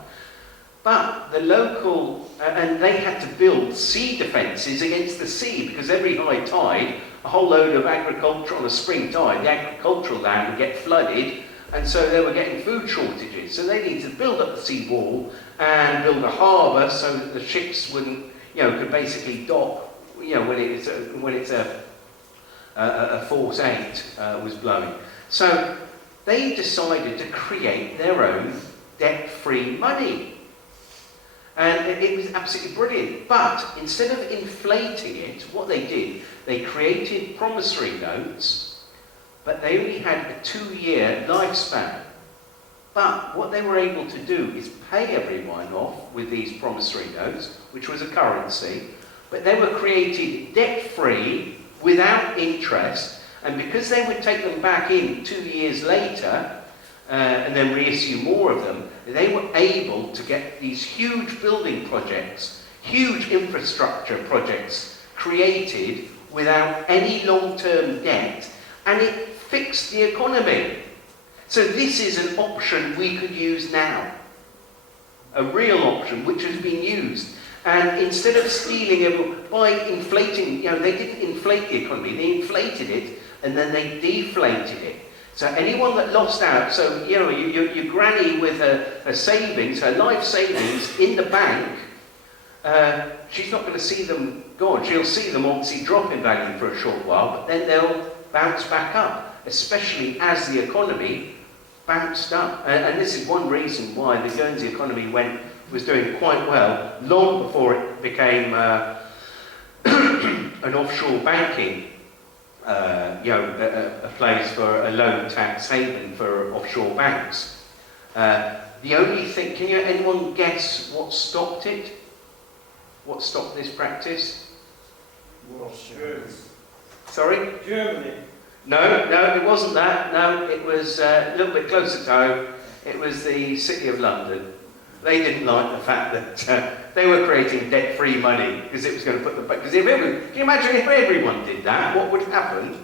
But the local, and they had to build sea defences against the sea because every high tide, a whole load of agriculture on a spring tide, the agricultural land would get flooded, and so they were getting food shortages. So they needed to build up the sea wall and build a harbour so that the ships wouldn't, could basically dock, when it's a force 8 was blowing. So they decided to create their own debt-free money. And it was absolutely brilliant. But instead of inflating it, what they did, they created promissory notes, but they only had a 2-year lifespan. But what they were able to do is pay everyone off with these promissory notes, which was a currency, but they were created debt-free, without interest, and because they would take them back in 2 years later, and then reissue more of them, they were able to get these huge building projects, huge infrastructure projects created without any long-term debt, and it fixed the economy. So this is an option we could use now. A real option which has been used. And instead of stealing it by inflating, they didn't inflate the economy, they inflated it and then they deflated it. So anyone that lost out, so you know, your granny with her savings, her life savings in the bank, she's not going to see them gone. She'll see them obviously drop in value for a short while, but then they'll bounce back up, especially as the economy bounced up. And this is one reason why the Guernsey economy was doing quite well long before it became an offshore banking, a place for a low tax haven for offshore banks. The only thing, can anyone guess what stopped it? What stopped this practice? Sorry? Germany. No, it wasn't that. No, it was a little bit closer to home. It was the City of London. They didn't like the fact that they were creating debt-free money because it was going to put the... Because can you imagine if everyone did that, what would happen?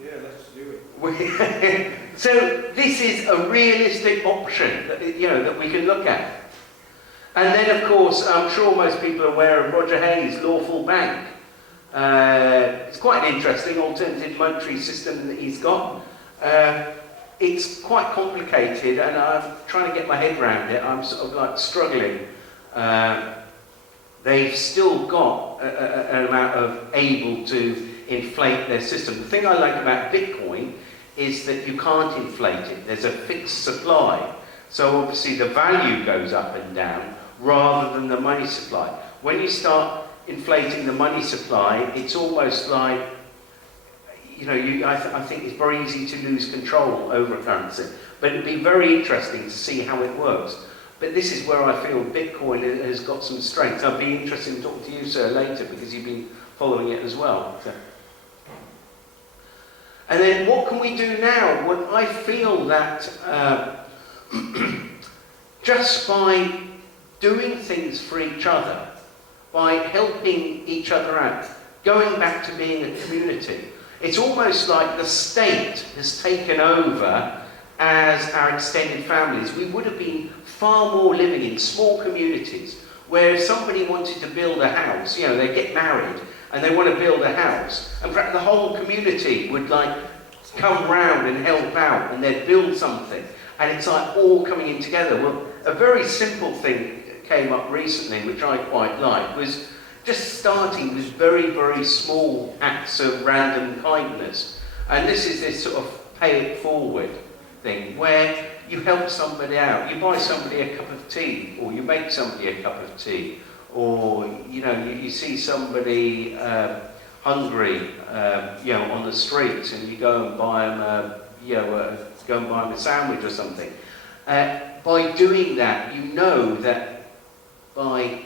Yeah, let's do it. So this is a realistic option that, that we can look at. And then, of course, I'm sure most people are aware of Roger Hayes' Lawful Bank. It's quite an interesting alternative monetary system that he's got. It's quite complicated, and I'm trying to get my head around it. I'm sort of like struggling. They've still got an amount of able to inflate their system. The thing I like about Bitcoin is that you can't inflate it. There's a fixed supply. So obviously the value goes up and down rather than the money supply. When you start inflating the money supply, it's almost like, I think it's very easy to lose control over a currency. But it'd be very interesting to see how it works. But this is where I feel Bitcoin has got some strength. I'd be interested in talking to you, sir, later, because you've been following it as well. So. And then what can we do now? Well, I feel that just by doing things for each other, by helping each other out, going back to being a community, it's almost like the state has taken over as our extended families. We would have been far more living in small communities where if somebody wanted to build a house, they get married and they want to build a house, and perhaps the whole community would come round and help out and they'd build something, and it's like all coming in together. Well, a very simple thing came up recently, which I quite like, was just starting with very, very small acts of random kindness. And this is this sort of pay it forward thing, where you help somebody out. You buy somebody a cup of tea, or you make somebody a cup of tea, or, you see somebody hungry, on the streets, and you go and buy them, a sandwich or something. By doing that, that by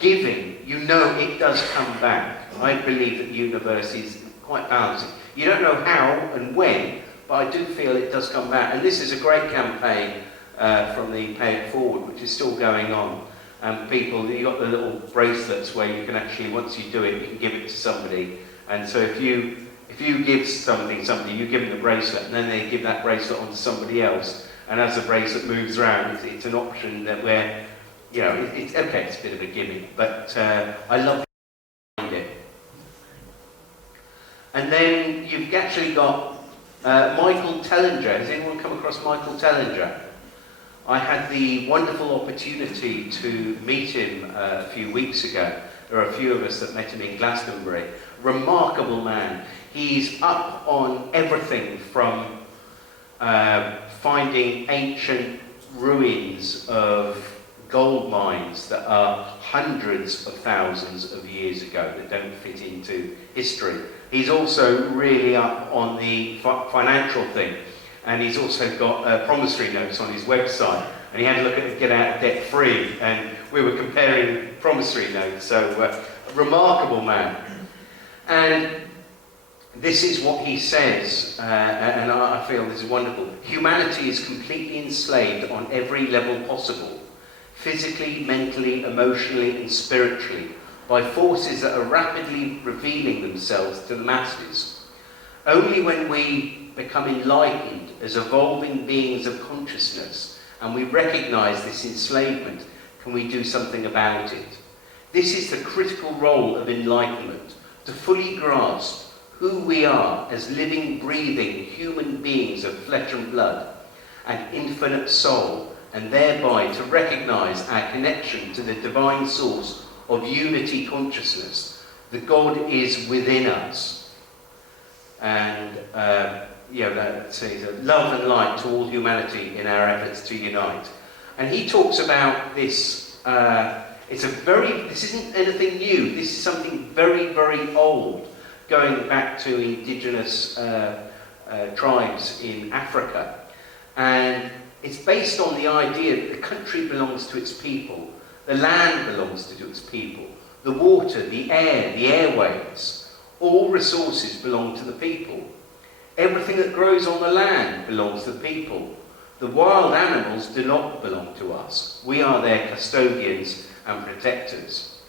giving, it does come back. I believe that the universe is quite balancing. You don't know how and when, but I do feel it does come back. And this is a great campaign from the Pay It Forward, which is still going on. And people, you've got the little bracelets where you can actually, once you do it, you can give it to somebody. And so if you give somebody, you give them the bracelet, and then they give that bracelet on to somebody else. And as the bracelet moves around, it's an option that where, it's okay, it's a bit of a gimmick, but I love it. And then you've actually got Michael Tellinger. Has anyone come across Michael Tellinger? I had the wonderful opportunity to meet him a few weeks ago. There are a few of us that met him in Glastonbury. Remarkable man. He's up on everything from finding ancient ruins of gold mines that are hundreds of thousands of years ago that don't fit into history. He's also really up on the financial thing, and he's also got promissory notes on his website, and he had a look at Get Out Debt Free, and we were comparing promissory notes. So remarkable man. And this is what he says, and I feel this is wonderful. Humanity is completely enslaved on every level possible, physically, mentally, emotionally, and spiritually, by forces that are rapidly revealing themselves to the masses. Only when we become enlightened as evolving beings of consciousness, and we recognize this enslavement, can we do something about it. This is the critical role of enlightenment, to fully grasp who we are as living, breathing human beings of flesh and blood and infinite soul, and thereby to recognise our connection to the divine source of unity consciousness, that God is within us. And that says love and light to all humanity in our efforts to unite. And he talks about this. This isn't anything new. This is something very, very old, going back to indigenous tribes in Africa. And it's based on the idea that the country belongs to its people, the land belongs to its people, the water, the air, the airwaves, all resources belong to the people. Everything that grows on the land belongs to the people. The wild animals do not belong to us. We are their custodians and protectors.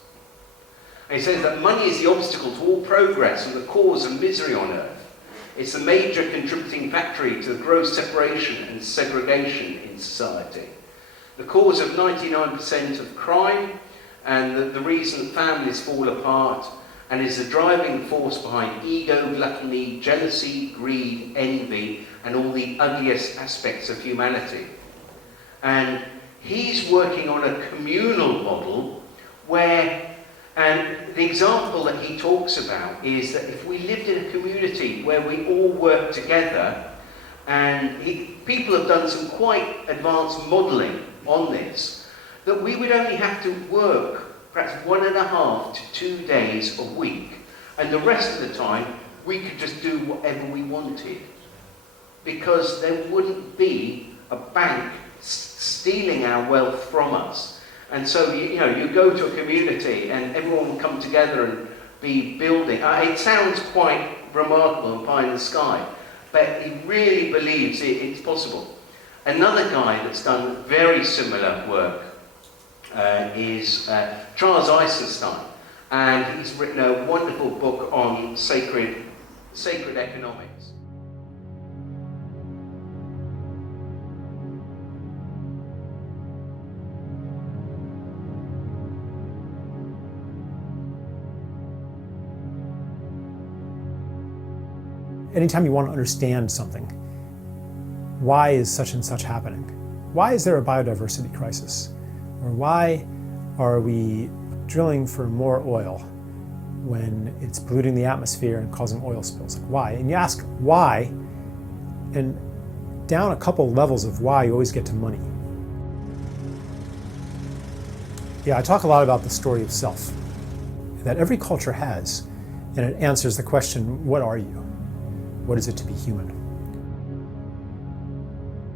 And he says that money is the obstacle to all progress and the cause of misery on earth. It's a major contributing factor to the gross separation and segregation in society. The cause of 99% of crime and the reason families fall apart, and is the driving force behind ego, gluttony, jealousy, greed, envy, and all the ugliest aspects of humanity. And he's working on a communal model where, and the example that he talks about is that if we lived in a community where we all work together, and people have done some quite advanced modelling on this, that we would only have to work perhaps 1.5 to 2 days a week, and the rest of the time we could just do whatever we wanted, because there wouldn't be a bank stealing our wealth from us. And so you go to a community and everyone will come together and be building. It sounds quite remarkable and pie in the sky, but he really believes it's possible. Another guy that's done very similar work is Charles Eisenstein, and he's written a wonderful book on sacred economics. Anytime you want to understand something, why is such and such happening? Why is there a biodiversity crisis? Or why are we drilling for more oil when it's polluting the atmosphere and causing oil spills? Like, why? And you ask why, and down a couple levels of why, you always get to money. Yeah, I talk a lot about the story of self that every culture has, and it answers the question, what are you? What is it to be human?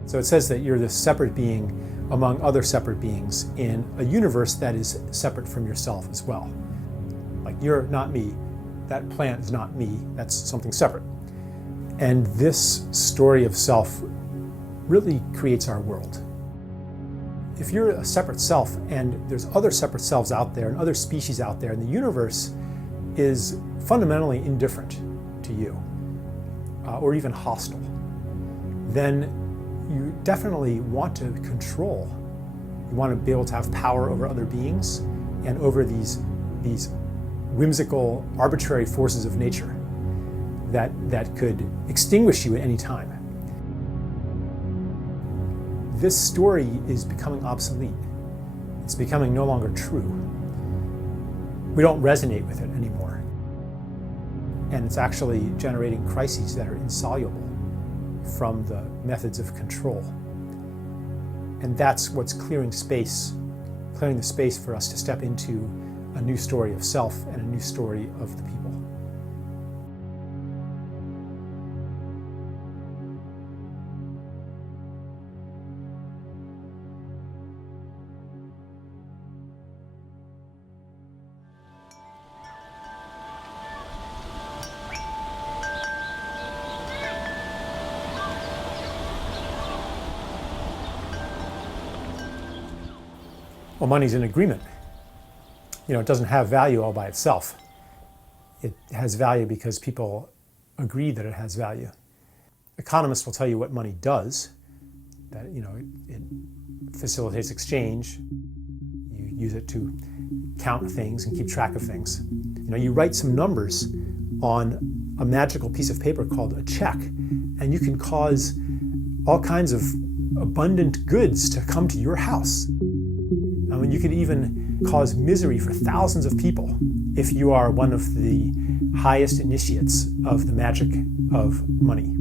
So it says that you're this separate being among other separate beings in a universe that is separate from yourself as well. Like, you're not me, that plant is not me, that's something separate. And this story of self really creates our world. If you're a separate self and there's other separate selves out there and other species out there, and the universe is fundamentally indifferent to you, or even hostile, then you definitely want to control. You want to be able to have power over other beings and over these whimsical, arbitrary forces of nature that could extinguish you at any time. This story is becoming obsolete. It's becoming no longer true. We don't resonate with it anymore. And it's actually generating crises that are insoluble from the methods of control. And that's what's clearing the space for us to step into a new story of self and a new story of the people. Well, money's an agreement. It doesn't have value all by itself. It has value because people agree that it has value. Economists will tell you what money does, that it facilitates exchange. You use it to count things and keep track of things. You write some numbers on a magical piece of paper called a check, and you can cause all kinds of abundant goods to come to your house. I mean, you could even cause misery for thousands of people if you are one of the highest initiates of the magic of money.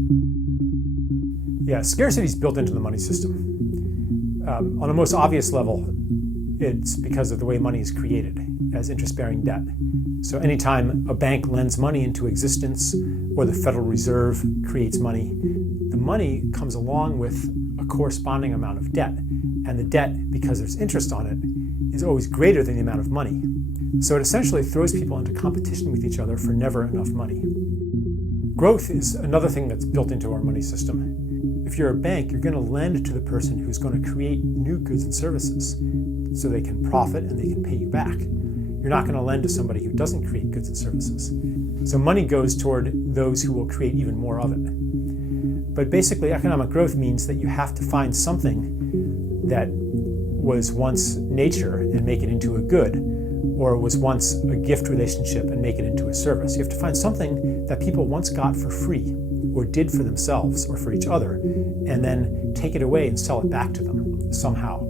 Yeah, scarcity is built into the money system. On a most obvious level, it's because of the way money is created as interest-bearing debt. So anytime a bank lends money into existence or the Federal Reserve creates money, the money comes along with a corresponding amount of debt. And the debt, because there's interest on it, is always greater than the amount of money. So it essentially throws people into competition with each other for never enough money. Growth is another thing that's built into our money system. If you're a bank, you're going to lend to the person who's going to create new goods and services so they can profit and they can pay you back. You're not going to lend to somebody who doesn't create goods and services. So money goes toward those who will create even more of it. But basically, economic growth means that you have to find something that was once nature and make it into a good, or was once a gift relationship and make it into a service. You have to find something that people once got for free, or did for themselves or for each other, and then take it away and sell it back to them somehow.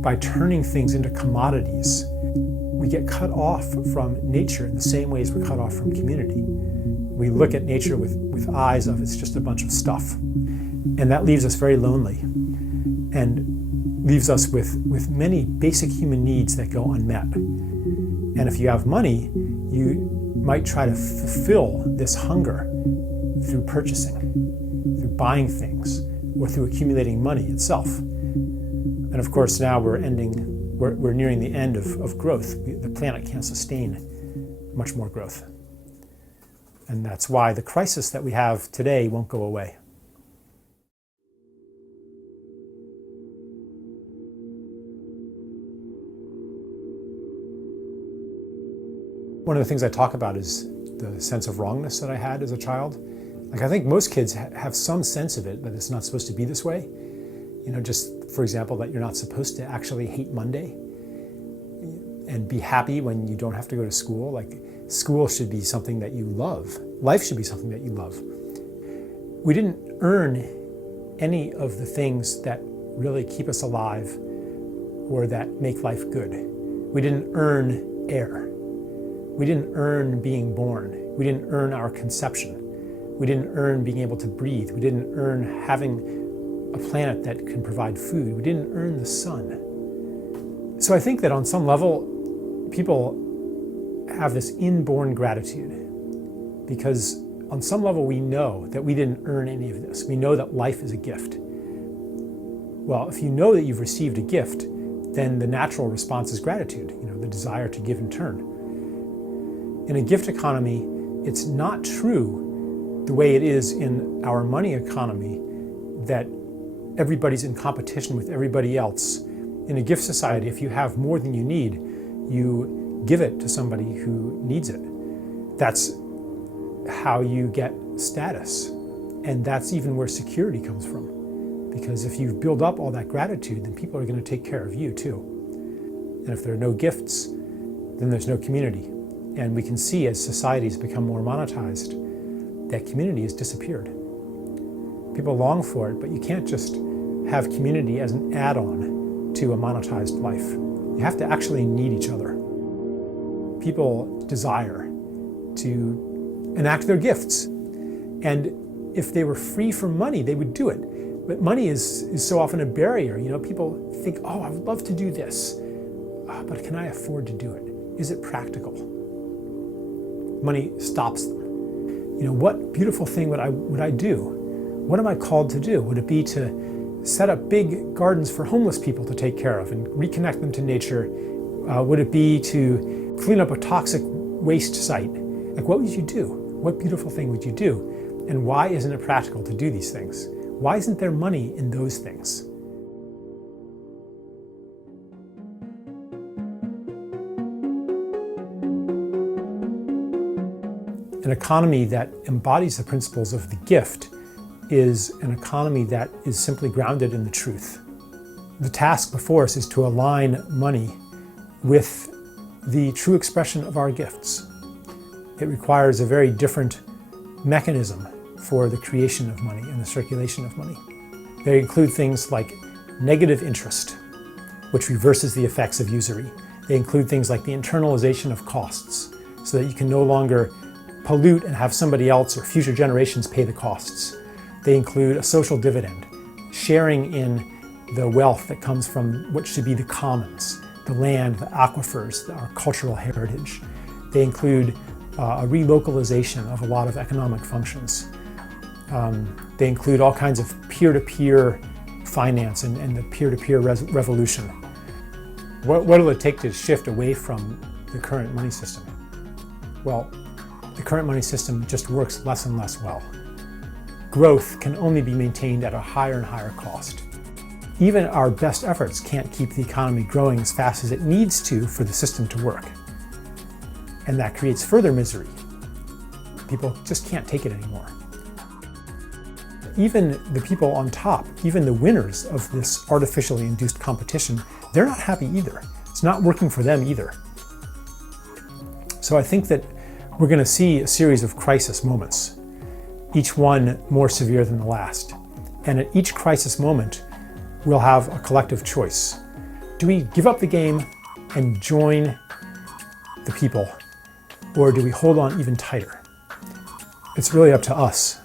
By turning things into commodities, we get cut off from nature in the same ways we're cut off from community. We look at nature with eyes of it's just a bunch of stuff. And that leaves us very lonely and leaves us with many basic human needs that go unmet. And if you have money, you might try to fulfill this hunger through purchasing, through buying things, or through accumulating money itself. And of course, now we're nearing the end of growth. The planet can't sustain much more growth. And that's why the crisis that we have today won't go away. One of the things I talk about is the sense of wrongness that I had as a child. Like, I think most kids have some sense of it, that it's not supposed to be this way. You know, just for example, that you're not supposed to actually hate Monday and be happy when you don't have to go to school. Like, school should be something that you love. Life should be something that you love. We didn't earn any of the things that really keep us alive or that make life good. We didn't earn air. We didn't earn being born. We didn't earn our conception. We didn't earn being able to breathe. We didn't earn having a planet that can provide food. We didn't earn the sun. So I think that on some level, people have this inborn gratitude because on some level we know that we didn't earn any of this. We know that life is a gift. Well, if you know that you've received a gift, then the natural response is gratitude, the desire to give in turn. In a gift economy, it's not true the way it is in our money economy that everybody's in competition with everybody else. In a gift society, if you have more than you need, you give it to somebody who needs it. That's how you get status. And that's even where security comes from. Because if you build up all that gratitude, then people are going to take care of you too. And if there are no gifts, then there's no community. And we can see as societies become more monetized, that community has disappeared. People long for it, but you can't just have community as an add-on to a monetized life. You have to actually need each other. People desire to enact their gifts. And if they were free from money, they would do it. But money is so often a barrier. People think, oh, I would love to do this, but can I afford to do it? Is it practical? Money stops them. What beautiful thing would I do? What am I called to do? Would it be to set up big gardens for homeless people to take care of and reconnect them to nature? Would it be to clean up a toxic waste site? Like, what would you do? What beautiful thing would you do? And why isn't it practical to do these things? Why isn't there money in those things? An economy that embodies the principles of the gift is an economy that is simply grounded in the truth. The task before us is to align money with the true expression of our gifts. It requires a very different mechanism for the creation of money and the circulation of money. They include things like negative interest, which reverses the effects of usury. They include things like the internalization of costs, so that you can no longer pollute and have somebody else or future generations pay the costs. They include a social dividend, sharing in the wealth that comes from what should be the commons, the land, the aquifers, our cultural heritage. They include a relocalization of a lot of economic functions. They include all kinds of peer-to-peer finance and the peer-to-peer revolution. What will it take to shift away from the current money system? Well, the current money system just works less and less well. Growth can only be maintained at a higher and higher cost. Even our best efforts can't keep the economy growing as fast as it needs to for the system to work. And that creates further misery. People just can't take it anymore. Even the people on top, even the winners of this artificially induced competition, they're not happy either. It's not working for them either. So I think that we're going to see a series of crisis moments, each one more severe than the last. And at each crisis moment, we'll have a collective choice. Do we give up the game and join the people, or do we hold on even tighter? It's really up to us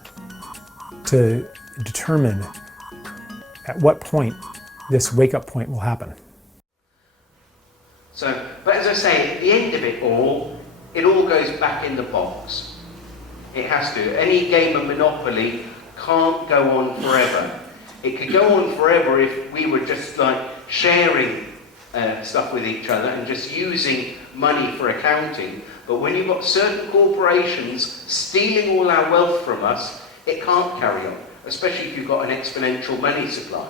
to determine at what point this wake-up point will happen. So, but as I say, at the end of it all goes back in the box. It has to. Any game of Monopoly can't go on forever. It could go on forever if we were just like sharing stuff with each other and just using money for accounting. But when you've got certain corporations stealing all our wealth from us, it can't carry on, especially if you've got an exponential money supply.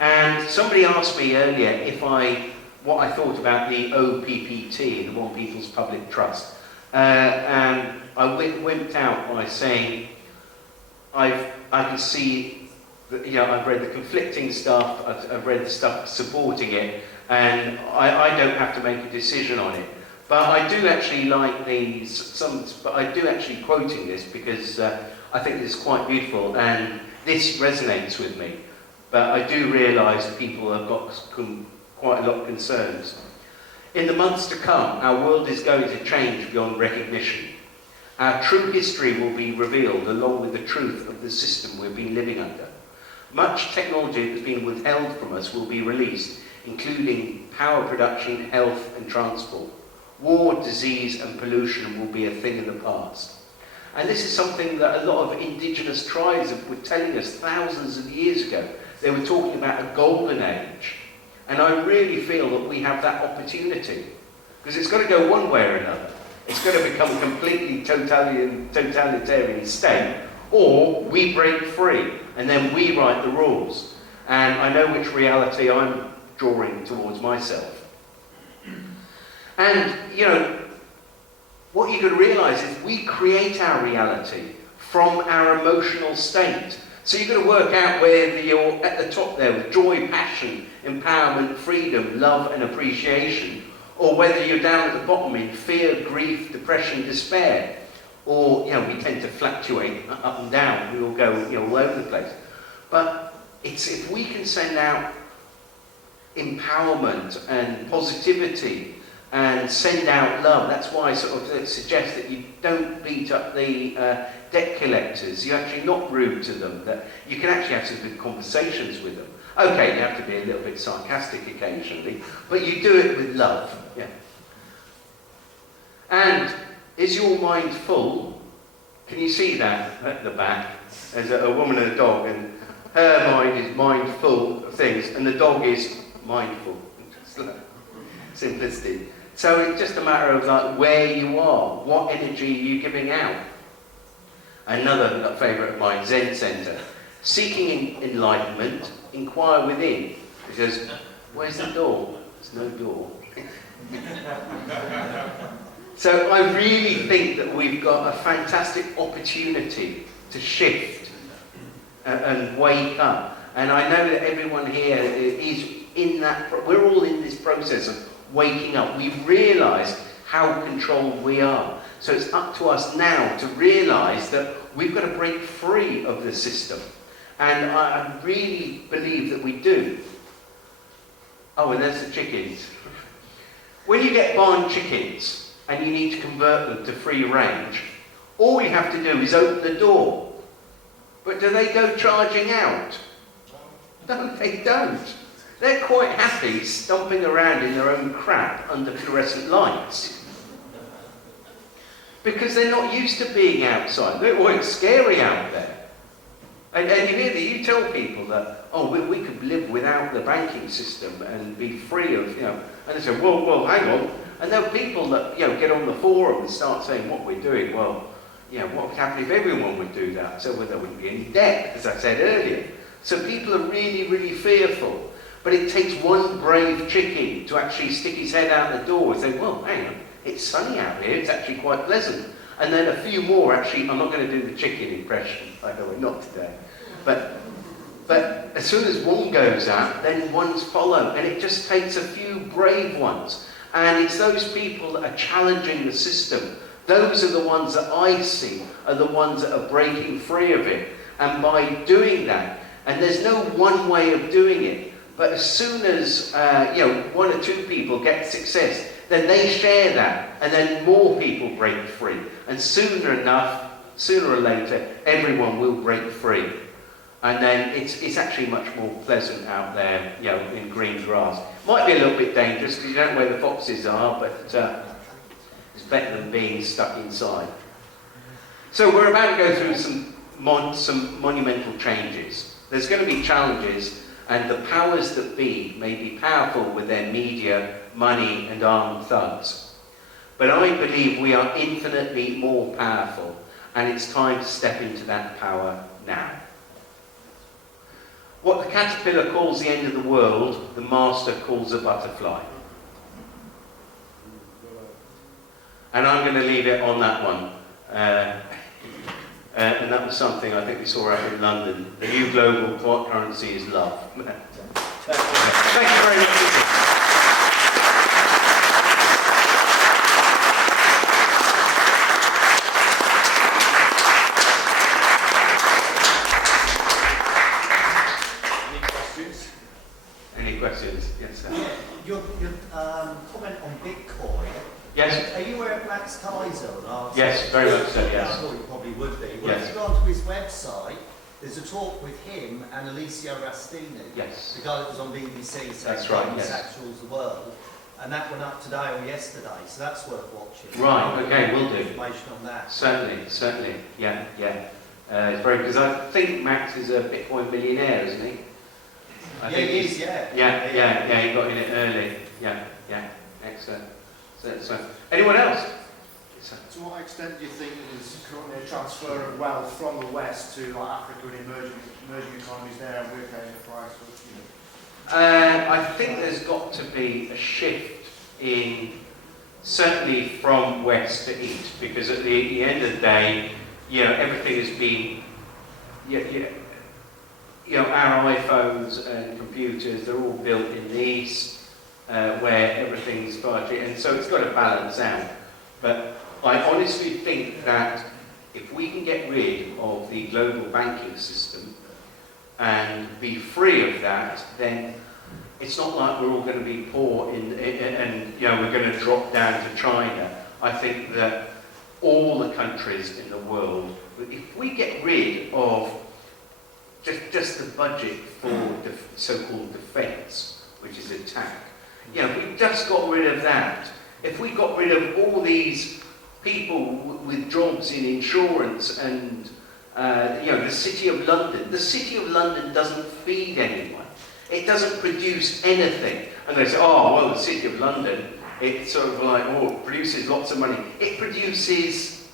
And somebody asked me earlier what I thought about the OPPT, the One People's Public Trust. And I wimped out by saying I can see that, I've read the conflicting stuff, I've read the stuff supporting it, and I don't have to make a decision on it. But I do actually like but I do actually quoting this because I think it's quite beautiful and this resonates with me. But I do realise that people have got quite a lot of concerns. In the months to come, our world is going to change beyond recognition. Our true history will be revealed along with the truth of the system we've been living under. Much technology that's been withheld from us will be released, including power production, health and transport. War, disease and pollution will be a thing of the past. And this is something that a lot of indigenous tribes were telling us thousands of years ago. They were talking about a golden age. And I really feel that we have that opportunity. Because it's got to go one way or another. It's going to become a completely totalitarian state, or we break free and then we write the rules. And I know which reality I'm drawing towards myself. And, what you could realise is we create our reality from our emotional state. So you've got to work out whether you're at the top there with joy, passion, empowerment, freedom, love and appreciation, or whether you're down at the bottom in fear, grief, depression, despair. Or, we tend to fluctuate up and down. We all go, all over the place. But it's if we can send out empowerment and positivity and send out love. That's why I sort of suggest that you don't beat up the debt collectors. You're actually not rude to them. That you can actually have some good conversations with them. Okay, you have to be a little bit sarcastic occasionally, but you do it with love. Yeah. And is your mind full? Can you see that at the back? There's a woman and a dog, and her mind is mindful of things, and the dog is mindful. Simplicity. So it's just a matter of like where you are, what energy are you giving out? Another favourite of mine, Zen Centre. Seeking enlightenment, inquire within. He says, where's the door? There's no door. So I really think that we've got a fantastic opportunity to shift and wake up. And I know that everyone here is in that, we're all in this process of waking up. We've realised how controlled we are. So it's up to us now to realise that we've got to break free of the system. And I really believe that we do. Oh, and there's the chickens. When you get barn chickens and you need to convert them to free range, all you have to do is open the door. But do they go charging out? No, they don't. They're quite happy stomping around in their own crap under fluorescent lights. Because they're not used to being outside. It's scary out there. And you tell people that, oh, we could live without the banking system and be free of, and they say, well, hang on. And there are people that, get on the forum and start saying what we're doing. Well, what would happen if everyone would do that? So there wouldn't be any debt, as I said earlier. So people are really, really fearful. But it takes one brave chicken to actually stick his head out the door and say, well, hang on, it's sunny out here, it's actually quite pleasant. And then a few more, actually, I'm not going to do the chicken impression, I know we're not today. But as soon as one goes out, then ones follow. And it just takes a few brave ones. And it's those people that are challenging the system. Those are the ones that I see are the ones that are breaking free of it. And by doing that, and there's no one way of doing it, but as soon as one or two people get success, then they share that, and then more people break free. And sooner or later, everyone will break free. And then it's actually much more pleasant out there, in green grass. Might be a little bit dangerous because you don't know where the foxes are, but it's better than being stuck inside. So we're about to go through some monumental changes. There's going to be challenges, and the powers that be may be powerful with their media, money, and armed thugs. But I believe we are infinitely more powerful, and it's time to step into that power now. What the caterpillar calls the end of the world, the master calls a butterfly. And I'm going to leave it on that one. And that was something I think we saw out in London. The new global currency is love. Thank you very much. Any questions? Yes, sir. Yeah, your comment on Bitcoin. Yes. Are you aware of Max Kaiser? Yes, very much so, yes. I thought you probably would be. Well, yes. if you go onto his website, there's a talk with him and Alicia Rastini. Yes. The guy that was on BBC saying that's right, yes. Sex rules the world. And that went up today or yesterday, so that's worth watching. Right, okay, we'll do. Information on that. Certainly, yeah. It's very, because I think Max is a Bitcoin billionaire, isn't he? I think he is, yeah. Yeah, he got in it early. Yeah, excellent. So, anyone else? To what extent do you think there's currently a transfer of wealth from the West to Africa and emerging economies there, and we're paying the price for I think there's got to be a shift in, certainly from West to East, because at the end of the day, everything has been, our iPhones and computers, they're all built in the East, where everything's largely, and so it's got to balance out. But I honestly think that if we can get rid of the global banking system and be free of that, then it's not like we're all going to be poor and we're going to drop down to China. I think that all the countries in the world, if we get rid of just the budget for so-called defence, which is attack, if we just got rid of that, if we got rid of all these people with jobs in insurance and the City of London doesn't feed anyone. It doesn't produce anything. And they say, oh, well, the City of London, it's sort of like, it produces lots of money. It produces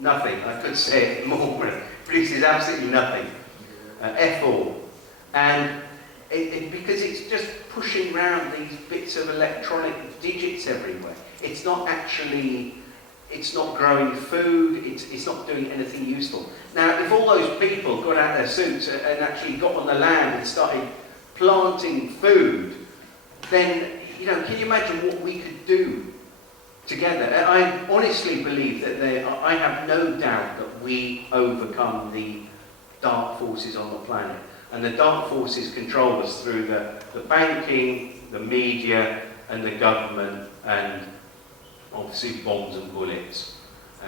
nothing. I could say it more, but it produces absolutely nothing. F all. And because it's just pushing around these bits of electronic digits everywhere. It's not growing food, it's not doing anything useful. Now, if all those people got out their suits and actually got on the land and started planting food, then, can you imagine what we could do together. And I honestly believe that I have no doubt that we overcome the dark forces on the planet. And the dark forces control us through the banking, the media, and the government, and obviously bombs and bullets.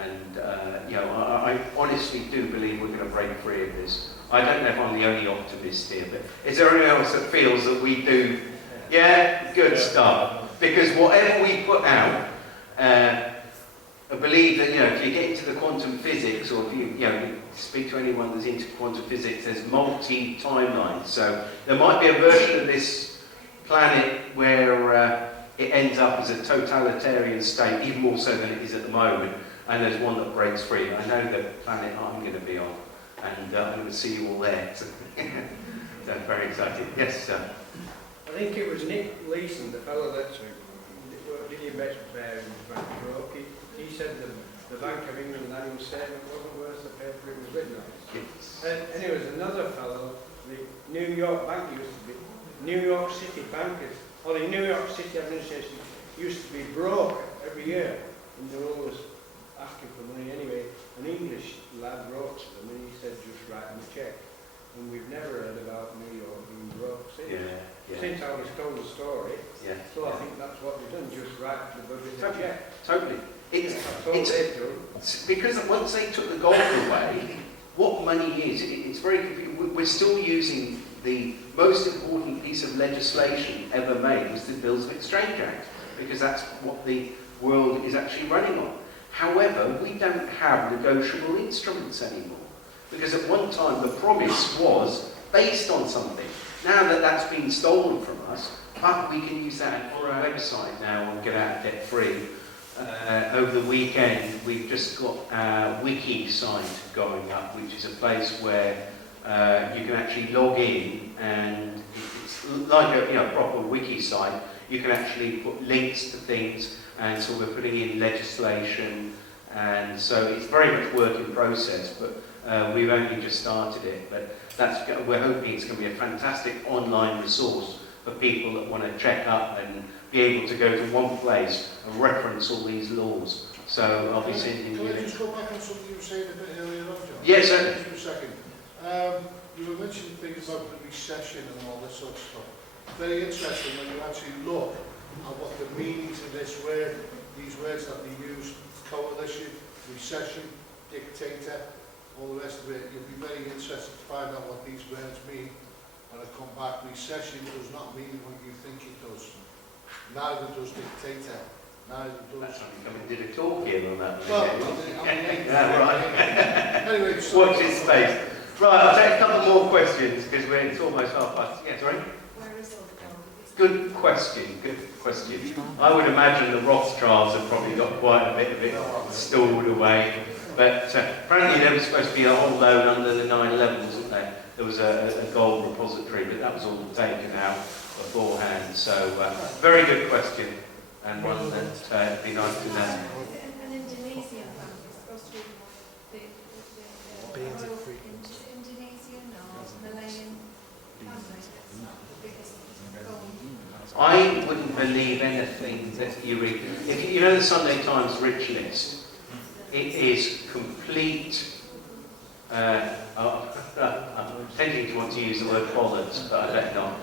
And I honestly do believe we're going to break free of this. I don't know if I'm the only optimist here, but is there anyone else that feels that we do? Yeah, good stuff. Because whatever we put out, I believe that if you get into the quantum physics, or if you speak to anyone that's into quantum physics, there's multi-timelines. So there might be a version of this planet where it ends up as a totalitarian state, even more so than it is at the moment. And there's one that breaks free. I know the planet I'm going to be on, and I'm going to see you all there. So very excited. Yes, sir. I think it was Nick Leeson, the fellow that did the investment there in the Bank broke. He said the Bank of England annual statement wasn't worth the paper it was written on. Yes. And it was another fellow, the New York Bank used to be, New York City bankers, or the New York City administration used to be broke every year, and they were always asking for money anyway. An English lad wrote to them and he said just write them a cheque. And we've never heard about New York being broke since. Since I was told the story. So I think that's what we've done, just write the budget a cheque. Totally. It's because once they took the gold away, what money is, it's very confusing. We're still using the most important piece of legislation ever made was the Bills of Exchange Act, because that's what the world is actually running on. However, we don't have negotiable instruments anymore, because at one time the promise was based on something. Now that that's been stolen from us, but we can use that on our website now and get out of debt free. Over the weekend, we've just got our wiki site going up, which is a place where you can actually log in, and it's like a proper wiki site. You can actually put links to things, and so we're putting in legislation, and so it's very much work in process, but we've only just started it. But we're hoping it's going to be a fantastic online resource for people that want to check up and be able to go to one place and reference all these laws. So I'll be sending you. Can I just go back on something you were saying a bit earlier on, John? Yes, sir. Just a second. You were mentioning things about the recession and all this sort of stuff. Very interesting when you actually look at what the meanings of this word, these words that they use, coalition, recession, dictator, all the rest of it. You'll be very interested to find out what these words mean when I come back. Recession does not mean what you think it does. Neither does dictator. Neither does. I did a talk here on that. Well, right. Anyway, watch this space. Right, I'll take a couple more questions because it's almost half past. Yeah, sorry. Where is all the gold? Good question. Good question. I would imagine the Rothschilds have probably got quite a bit of it stored away. But apparently there was supposed to be a whole load under the 9/11, wasn't there? There was a gold repository, but that was all taken out beforehand. So very good question, and one that would be nice to know. An Indonesian bank is supposed to be the Indonesian or Malayan family, the biggest gold. I wouldn't believe anything that you read. If you know the Sunday Times rich list, it is complete. I'm tending to want to use the word bollocks, but I better not.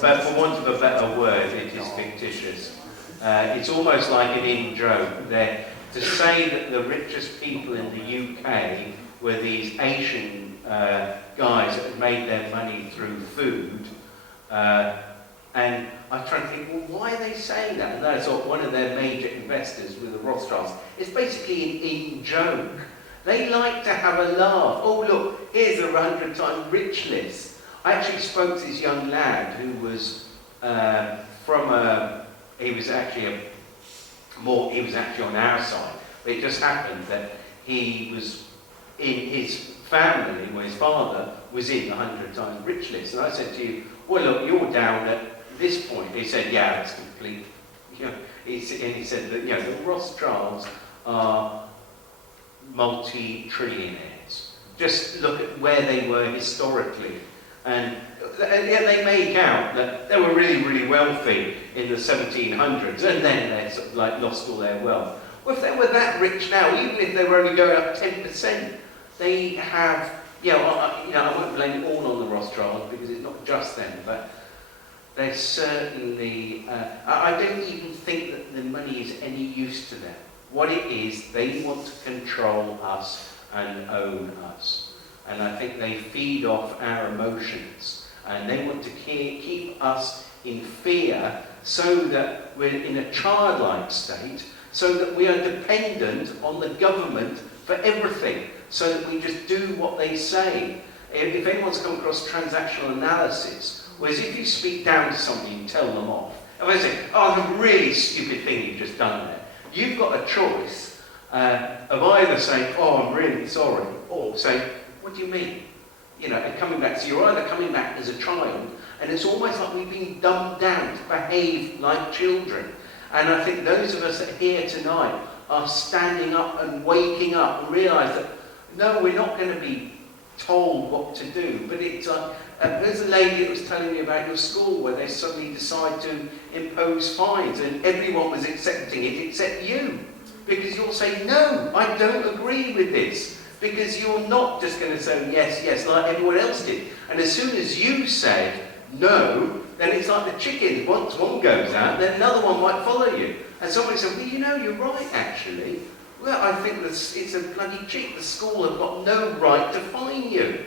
But for want of a better word, it is fictitious. It's almost like an in-joke. To say that the richest people in the UK were these Asian guys that had made their money through food, and I try to think, well, why are they saying that? And that's one of their major investors with the Rothschilds. It's basically an in-joke. They like to have a laugh. Oh, look, here's a 100-time rich list. I actually spoke to this young lad who was he was actually on our side. But it just happened that he was in his family, where his father was in the 100-time rich list. And I said to you, well, look, you're down at this point. He said, yeah, it's complete. And he said that, the Rothschilds are multi-trillionaires. Just look at where they were historically. And yet they make out that they were really, really wealthy in the 1700s, and then they sort of like lost all their wealth. Well, if they were that rich now, even if they were only going up 10%, they have, I won't blame it all on the Rothschilds because it's not just them, but they're certainly, I don't even think that the money is any use to them. What it is, they want to control us and own us. And I think they feed off our emotions. And they want to keep us in fear so that we're in a childlike state, so that we are dependent on the government for everything, so that we just do what they say. If anyone's come across transactional analysis, whereas if you speak down to somebody and tell them off, if I say, oh, that's a really stupid thing you've just done there, you've got a choice of either saying, oh, I'm really sorry, or saying, what do you mean? And coming back. So you're either coming back as a child, and it's almost like we've been dumbed down to behave like children. And I think those of us that are here tonight are standing up and waking up and realise that, no, we're not going to be told what to do. But it's like, there's a lady that was telling me about your school where they suddenly decide to impose fines, and everyone was accepting it except you. Because you'll say, no, I don't agree with this. Because you're not just going to say yes, yes, like everyone else did. And as soon as you said no, then it's like the chicken. Once one goes out, then another one might follow you. And somebody said, well, you're right, actually. Well, I think it's a bloody cheat. The school have got no right to fine you.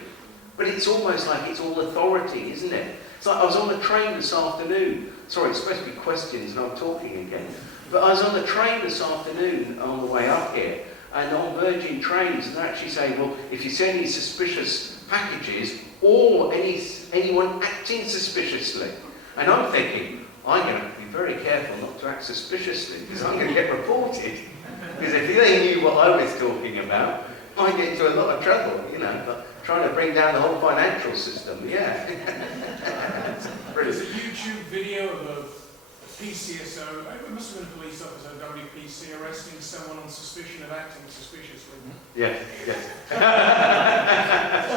But it's almost like it's all authority, isn't it? It's like I was on the train this afternoon. Sorry, it's supposed to be questions and I'm talking again. But I was on the train this afternoon on the way up here. And on Virgin trains, and they're actually saying, well, if you see any suspicious packages or anyone acting suspiciously, and I'm thinking, I'm going to have to be very careful not to act suspiciously because I'm going to get reported. Because if they knew what I was talking about, I might get into a lot of trouble, but trying to bring down the whole financial system, yeah. There's a YouTube video of a PCSO, it must have been a police officer, WPC, arresting someone on suspicion of acting suspiciously. Yes.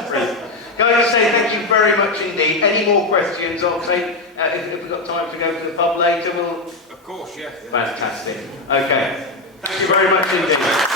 Brilliant. Can I just say thank you very much indeed. Any more questions? I'll take, if we've got time to go to the pub later, we'll... Of course, yes. Fantastic. Okay. Thank you very much indeed.